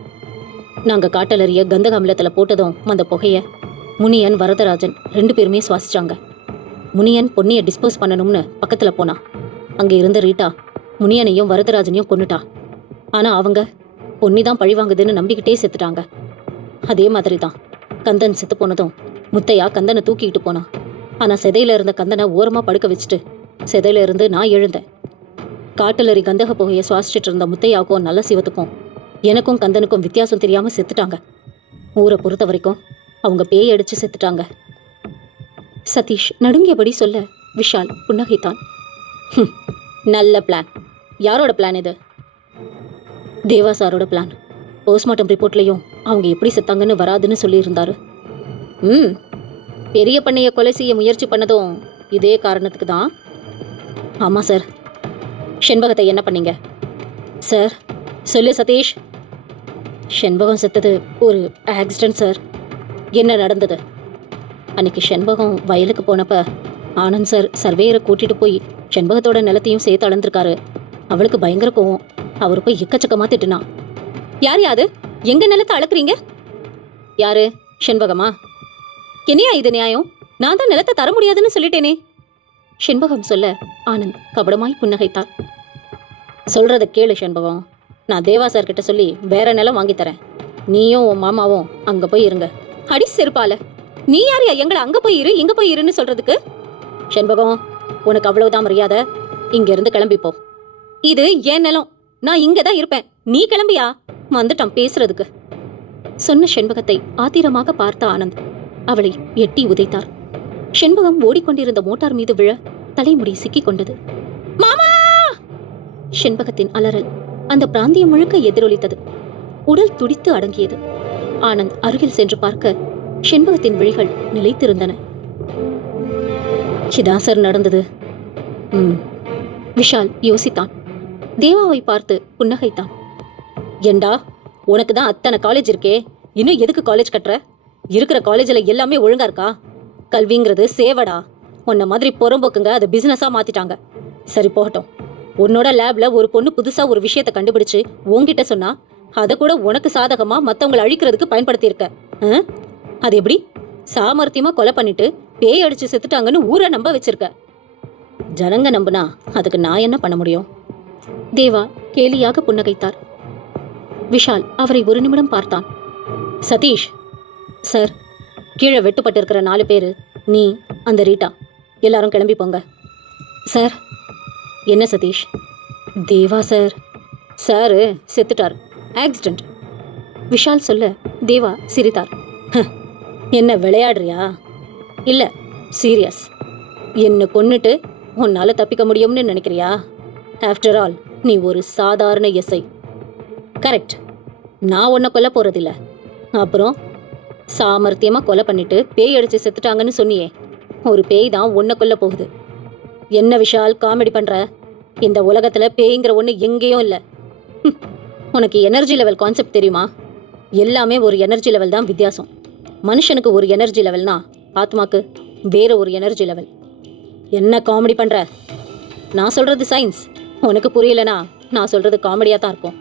நாங்க காட்டலறிய கந்தக அமிலத்துல போட்டதும் அந்த புகைய முனியன், வரதராஜன் 2 பேருமே சுவாசிச்சாங்க. முனியன் பொன்னியை டிஸ்போஸ் பண்ணணும்னு பக்கத்துல போனா. அங்க இருந்த ரீட்டா முனியனையும் வரதராஜனையும் கொன்னுட்டா. ஆனா அவங்க பொன்னிதான் பழிவாங்குதுன்னு நம்பிக்கிட்டே செத்துட்டாங்க. அதே மாதிரி தான் கந்தன் செத்து போனதும் முத்தையா கந்தனை தூக்கிட்டு போனான். ஆனா செதையில இருந்த கந்தனை ஓரமா படுக்க வச்சுட்டு செதையில இருந்து நான் எழுந்தேன். காட்டலரி கந்தக புகையை சுவாசிச்சுட்டு இருந்த முத்தையாவுக்கும் நல்ல சிவத்துக்கும் எனக்கும் கந்தனுக்கும் வித்தியாசம் தெரியாம செத்துட்டாங்க. ஊரை பொறுத்த வரைக்கும் அவங்க பேய் அடிச்சு செத்துட்டாங்க. சதீஷ் நடுங்கியபடி சொல்ல விஷால் புன்னகைத்தான். நல்ல பிளான். யாரோட பிளான் இது? தேவா சாரோட பிளான். போஸ்ட்மார்ட்டம் ரிப்போர்ட்லையும் அவங்க எப்படி செத்தாங்கன்னு வராதுன்னு சொல்லியிருந்தாரு. பெரிய பண்ணையை கொலை செய்ய முயற்சி பண்ணதும் இதே காரணத்துக்கு தான். ஆமாம் சார். செண்பகத்தை என்ன பண்ணீங்க? சார் சொல்லு சதீஷ். செண்பகம் செத்தது ஒரு ஆக்சிடென்ட் சார். என்ன நடந்தது? அன்னைக்கு செண்பகம் வயலுக்கு போனப்ப ஆனந்த் சார் சர்வேயரை கூட்டிட்டு போய் செண்பகத்தோட நிலத்தையும் சேர்த்து அளந்திருக்காரு. அவளுக்கு பயங்கர கோவம். அவர் போய் எக்கச்சக்கமா திட்டுனா. யார் எங்க நிலத்தை அளக்குறீங்க? யாரு? செண்பகமா? என்னையா இது நியாயம்? நான் தான் நிலத்தை தர முடியாதுன்னு சொல்லிட்டேனே. செண்பகம் சொல்ல ஆனந்த் கபடமாய் புன்னகைத்தார். சொல்றத கேளு செண்பகம். நான் தேவா சார் கிட்ட சொல்லி வேற நிலம் வாங்கி தரேன். நீயும் உன் மாமாவும் அங்க போய் இருங்க. அடி செருப்பால, நீ யாரையா எங்களை அங்க போய் இரு இங்க போய் இருன்னு சொல்றதுக்கு? செண்பகம், உனக்கு அவ்வளவுதான் மரியாதை. இங்க இருந்து கிளம்பிப்போ. இது என் நிலம். நான் இங்கதான் இருப்பேன். நீ கிளம்பியா? வந்துட்டான் பேசுறதுக்கு. சொன்ன செண்பகத்தை ஆத்திரமாக பார்த்த ஆனந்த் அவளை எட்டி உதைத்தார். செண்பகம் ஓடிக்கொண்டிருந்த மோட்டார் மீது விழ தலைமுடி சிக்கிக் கொண்டது. மாமா! செண்பகத்தின் அலறல் அந்த பிராந்தியம் முழுக்க எதிரொலித்தது. உடல் துடித்து அடங்கியது. ஆனந்த் அருகில் சென்று பார்க்க செண்பகத்தின் விழிகள் நிலைத்திருந்தன. இதான் சார் நடந்தது. ம். விஷால் யோசித்தான். தேவாவை பார்த்து புன்னகைத்தான். ஏண்டா, உனக்கு தான் அத்தனை காலேஜ் இருக்கே, இன்னும் எதுக்கு காலேஜ் கட்டுற? இருக்கிற காலேஜில் எல்லாமே ஒழுங்கா இருக்கா? கல்விங்கிறது சேவடா. உன்ன மாதிரி புறம்போக்குங்க அதை பிசினஸா மாத்திட்டாங்க. சரி போகட்டும். உன்னோட லேப்ல ஒரு பொண்ணு புதுசா ஒரு விஷயத்த கண்டுபிடிச்சு உன்கிட்ட சொன்னா அதை கூட உனக்கு சாதகமா மத்தவங்களை அழிக்கிறதுக்கு பயன்படுத்தி இருக்க. அது எப்படி? சாமர்த்தியமா கொலை பண்ணிட்டு பேய் அடிச்சு செத்துட்டாங்கன்னு ஊரை நம்ப வச்சிருக்க. ஜனங்க நம்புனா அதுக்கு நான் என்ன பண்ண முடியும்? தேவா கேலியாக புன்னகைத்தார். விஷால் அவரை ஒரு நிமிடம் பார்த்தான். சதீஷ் சார், கீழே வெட்டுப்பட்டிருக்கிற 4 பேரு, நீ, அந்த ரீட்டா, எல்லாரும் கிளம்பி போங்க. சார். என்ன சதீஷ்? தேவா சார். சாரு செத்துட்டார், ஆக்சிடென்ட். விஷால் சொல்ல தேவா சிரித்தார். என்ன விளையாடுறியா? இல்லை, சீரியஸ். என்னை கொன்னுட்டு உன்னால் தப்பிக்க முடியும்னு நினைக்கிறியா? ஆஃப்டர் ஆல் நீ ஒரு சாதாரண எஸ்ஐ. கரெக்ட், நான் உன்னை கொல்ல போகிறதில்ல. அப்புறம் சாமர்த்தியமாக கொலை பண்ணிட்டு பேய் அடித்து செத்துட்டாங்கன்னு சொன்னியே, ஒரு பேய் தான் உன்னை கொல்ல போகுது. என்ன விஷால் காமெடி பண்ணுற? இந்த உலகத்தில் பேய்ங்கிற ஒன்று எங்கேயும் இல்லை. உனக்கு எனர்ஜி லெவல் கான்செப்ட் தெரியுமா? எல்லாமே ஒரு எனர்ஜி லெவல் தான் வித்தியாசம். மனுஷனுக்கு ஒரு எனர்ஜி லெவல்னா ஆத்மாக்கு வேற ஒரு எனர்ஜி லெவல். என்ன காமெடி பண்ணுற? நான் சொல்கிறது சயின்ஸ். உனக்கு புரியலனா நான் சொல்கிறது காமெடியாக தான் இருக்கும்.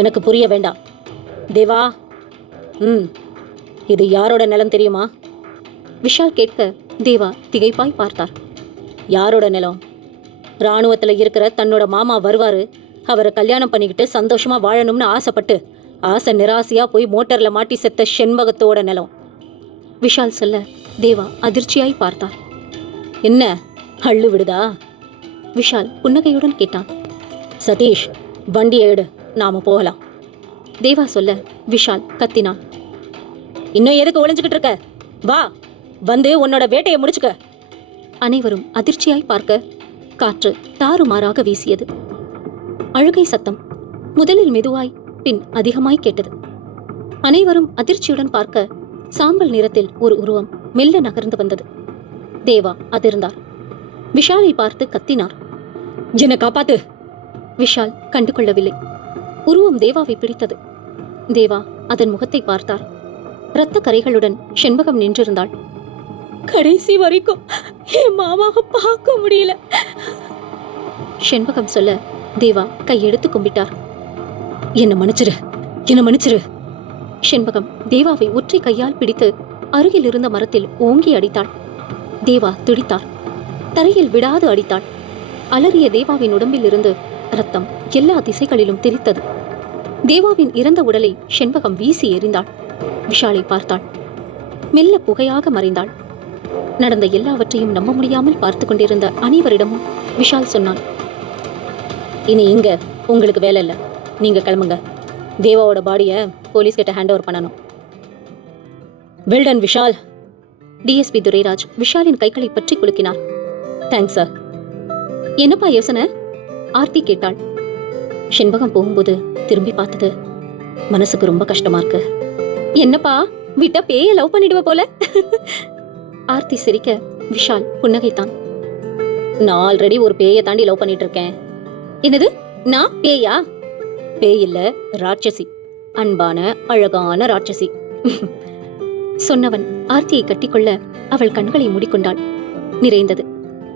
எனக்கு புரிய வேண்டாம். தேவா. இது யாரோட நிலம் தெரியுமா? விஷால் கேட்க தேவா திகைப்பாய் பார்த்தார். யாரோட நிலம்? இராணுவத்தில் இருக்கிற தன்னோட மாமா வருவாரு, அவரை கல்யாணம் பண்ணிக்கிட்டு சந்தோஷமா வாழணும்னு ஆசைப்பட்டு ஆசை நிராசையா போய் மோட்டர்ல மாட்டி செத்த செண்பகத்தோட நிலம். விஷால் சொல்ல தேவா அதிர்ச்சியாய் பார்த்தார். என்ன அள்ளு விடுதா? விஷால் புன்னகையுடன் கேட்டான். சதீஷ், வண்டியை எடு, நாம போகலாம். தேவா சொல்ல விஷால் கத்தினான். இன்னும் எதுக்கு ஒளிஞ்சுக்கிட்டு இருக்க? வா, வந்து உன்னோட வேட்டையை முடிச்சுக்க. அனைவரும் அதிர்ச்சியாய் பார்க்க காற்று தாறுமாறாக வீசியது. அழுகை சத்தம் முதலில் மெதுவாய் பின் அதிகமாய் கேட்டது. அனைவரும் அதிர்ச்சியுடன் பார்க்க சாம்பல் நிறத்தில் ஒரு உருவம் மெல்ல நகர்ந்து வந்தது. தேவா அதிர்ந்தார். விஷாலை பார்த்து கத்தினார். என்னை காப்பாத்து! விஷால் கண்டுகொள்ளவில்லை. உருவம் தேவாவை பிடித்தது. தேவா அதன் முகத்தை பார்த்தார். இரத்த கரைகளுடன் செண்பகம் நின்றிருந்தாள். கடைசி வரைக்கும் என் மாமாவை பார்க்க முடியல. செண்பகம் சொல்ல தேவா கையெடுத்து கும்பிட்டார். என்ன மன்னிச்சிரு, என்ன மன்னிச்சிரு. செண்பகம் தேவாவை ஒற்றை கையால் பிடித்து அருகில் இருந்த மரத்தில் ஓங்கி அடித்தாள். தேவா துடித்தார். தரையில் விடாது அடித்தாள். அலறிய தேவாவின் உடம்பில் இருந்து ரத்தம் எல்லா திசைகளிலும் தெரித்தது. தேவாவின் இறந்த உடலை செண்பகம் வீசி எறிந்தாள். விஷாலை பார்த்தாள். மெல்ல புகையாக மறைந்தாள். நடந்த எல்லாவற்றையும் நம்ப முடியாமல் பார்த்து கொண்டிருந்த அனைவரிடமும் விஷால் சொன்னான். இனி இங்க உங்களுக்கு வேலை இல்லை, நீங்க கிளம்புங்க. தேவாவோட பாடியை போலீஸ் கிட்ட ஹேண்ட் ஓவர் பண்ணணும். வெல்டன் விஷால். டிஎஸ்பி துரைராஜ் விஷாலின் கைகளை பற்றி குலுக்கினார். Thanks sir. என்னப்பா யோசனை? ஆர்த்தி கேட்டாள். செண்பகம் போகும்போது திரும்பி பார்த்தது மனசுக்கு ரொம்ப கஷ்டமா இருக்கு. என்னப்பா, விட்டா பேய லவ் பண்ணிடுவ போல. ஆர்த்தி சிரிக்க விஷால் புன்னகைத்தான். நான் ஆல்ரெடி ஒரு பேயை தாண்டி லவ் பண்ணிட்டு இருக்கேன். என்னது, நான் பேயா? பேய் இல்ல, ராட்சசி. அன்பான அழகான ராட்சசி. சொன்னவன் ஆர்த்தியை கட்டிக்கொள்ள அவள் கண்களை மூடிக்கொண்டாள். நிறைந்தது.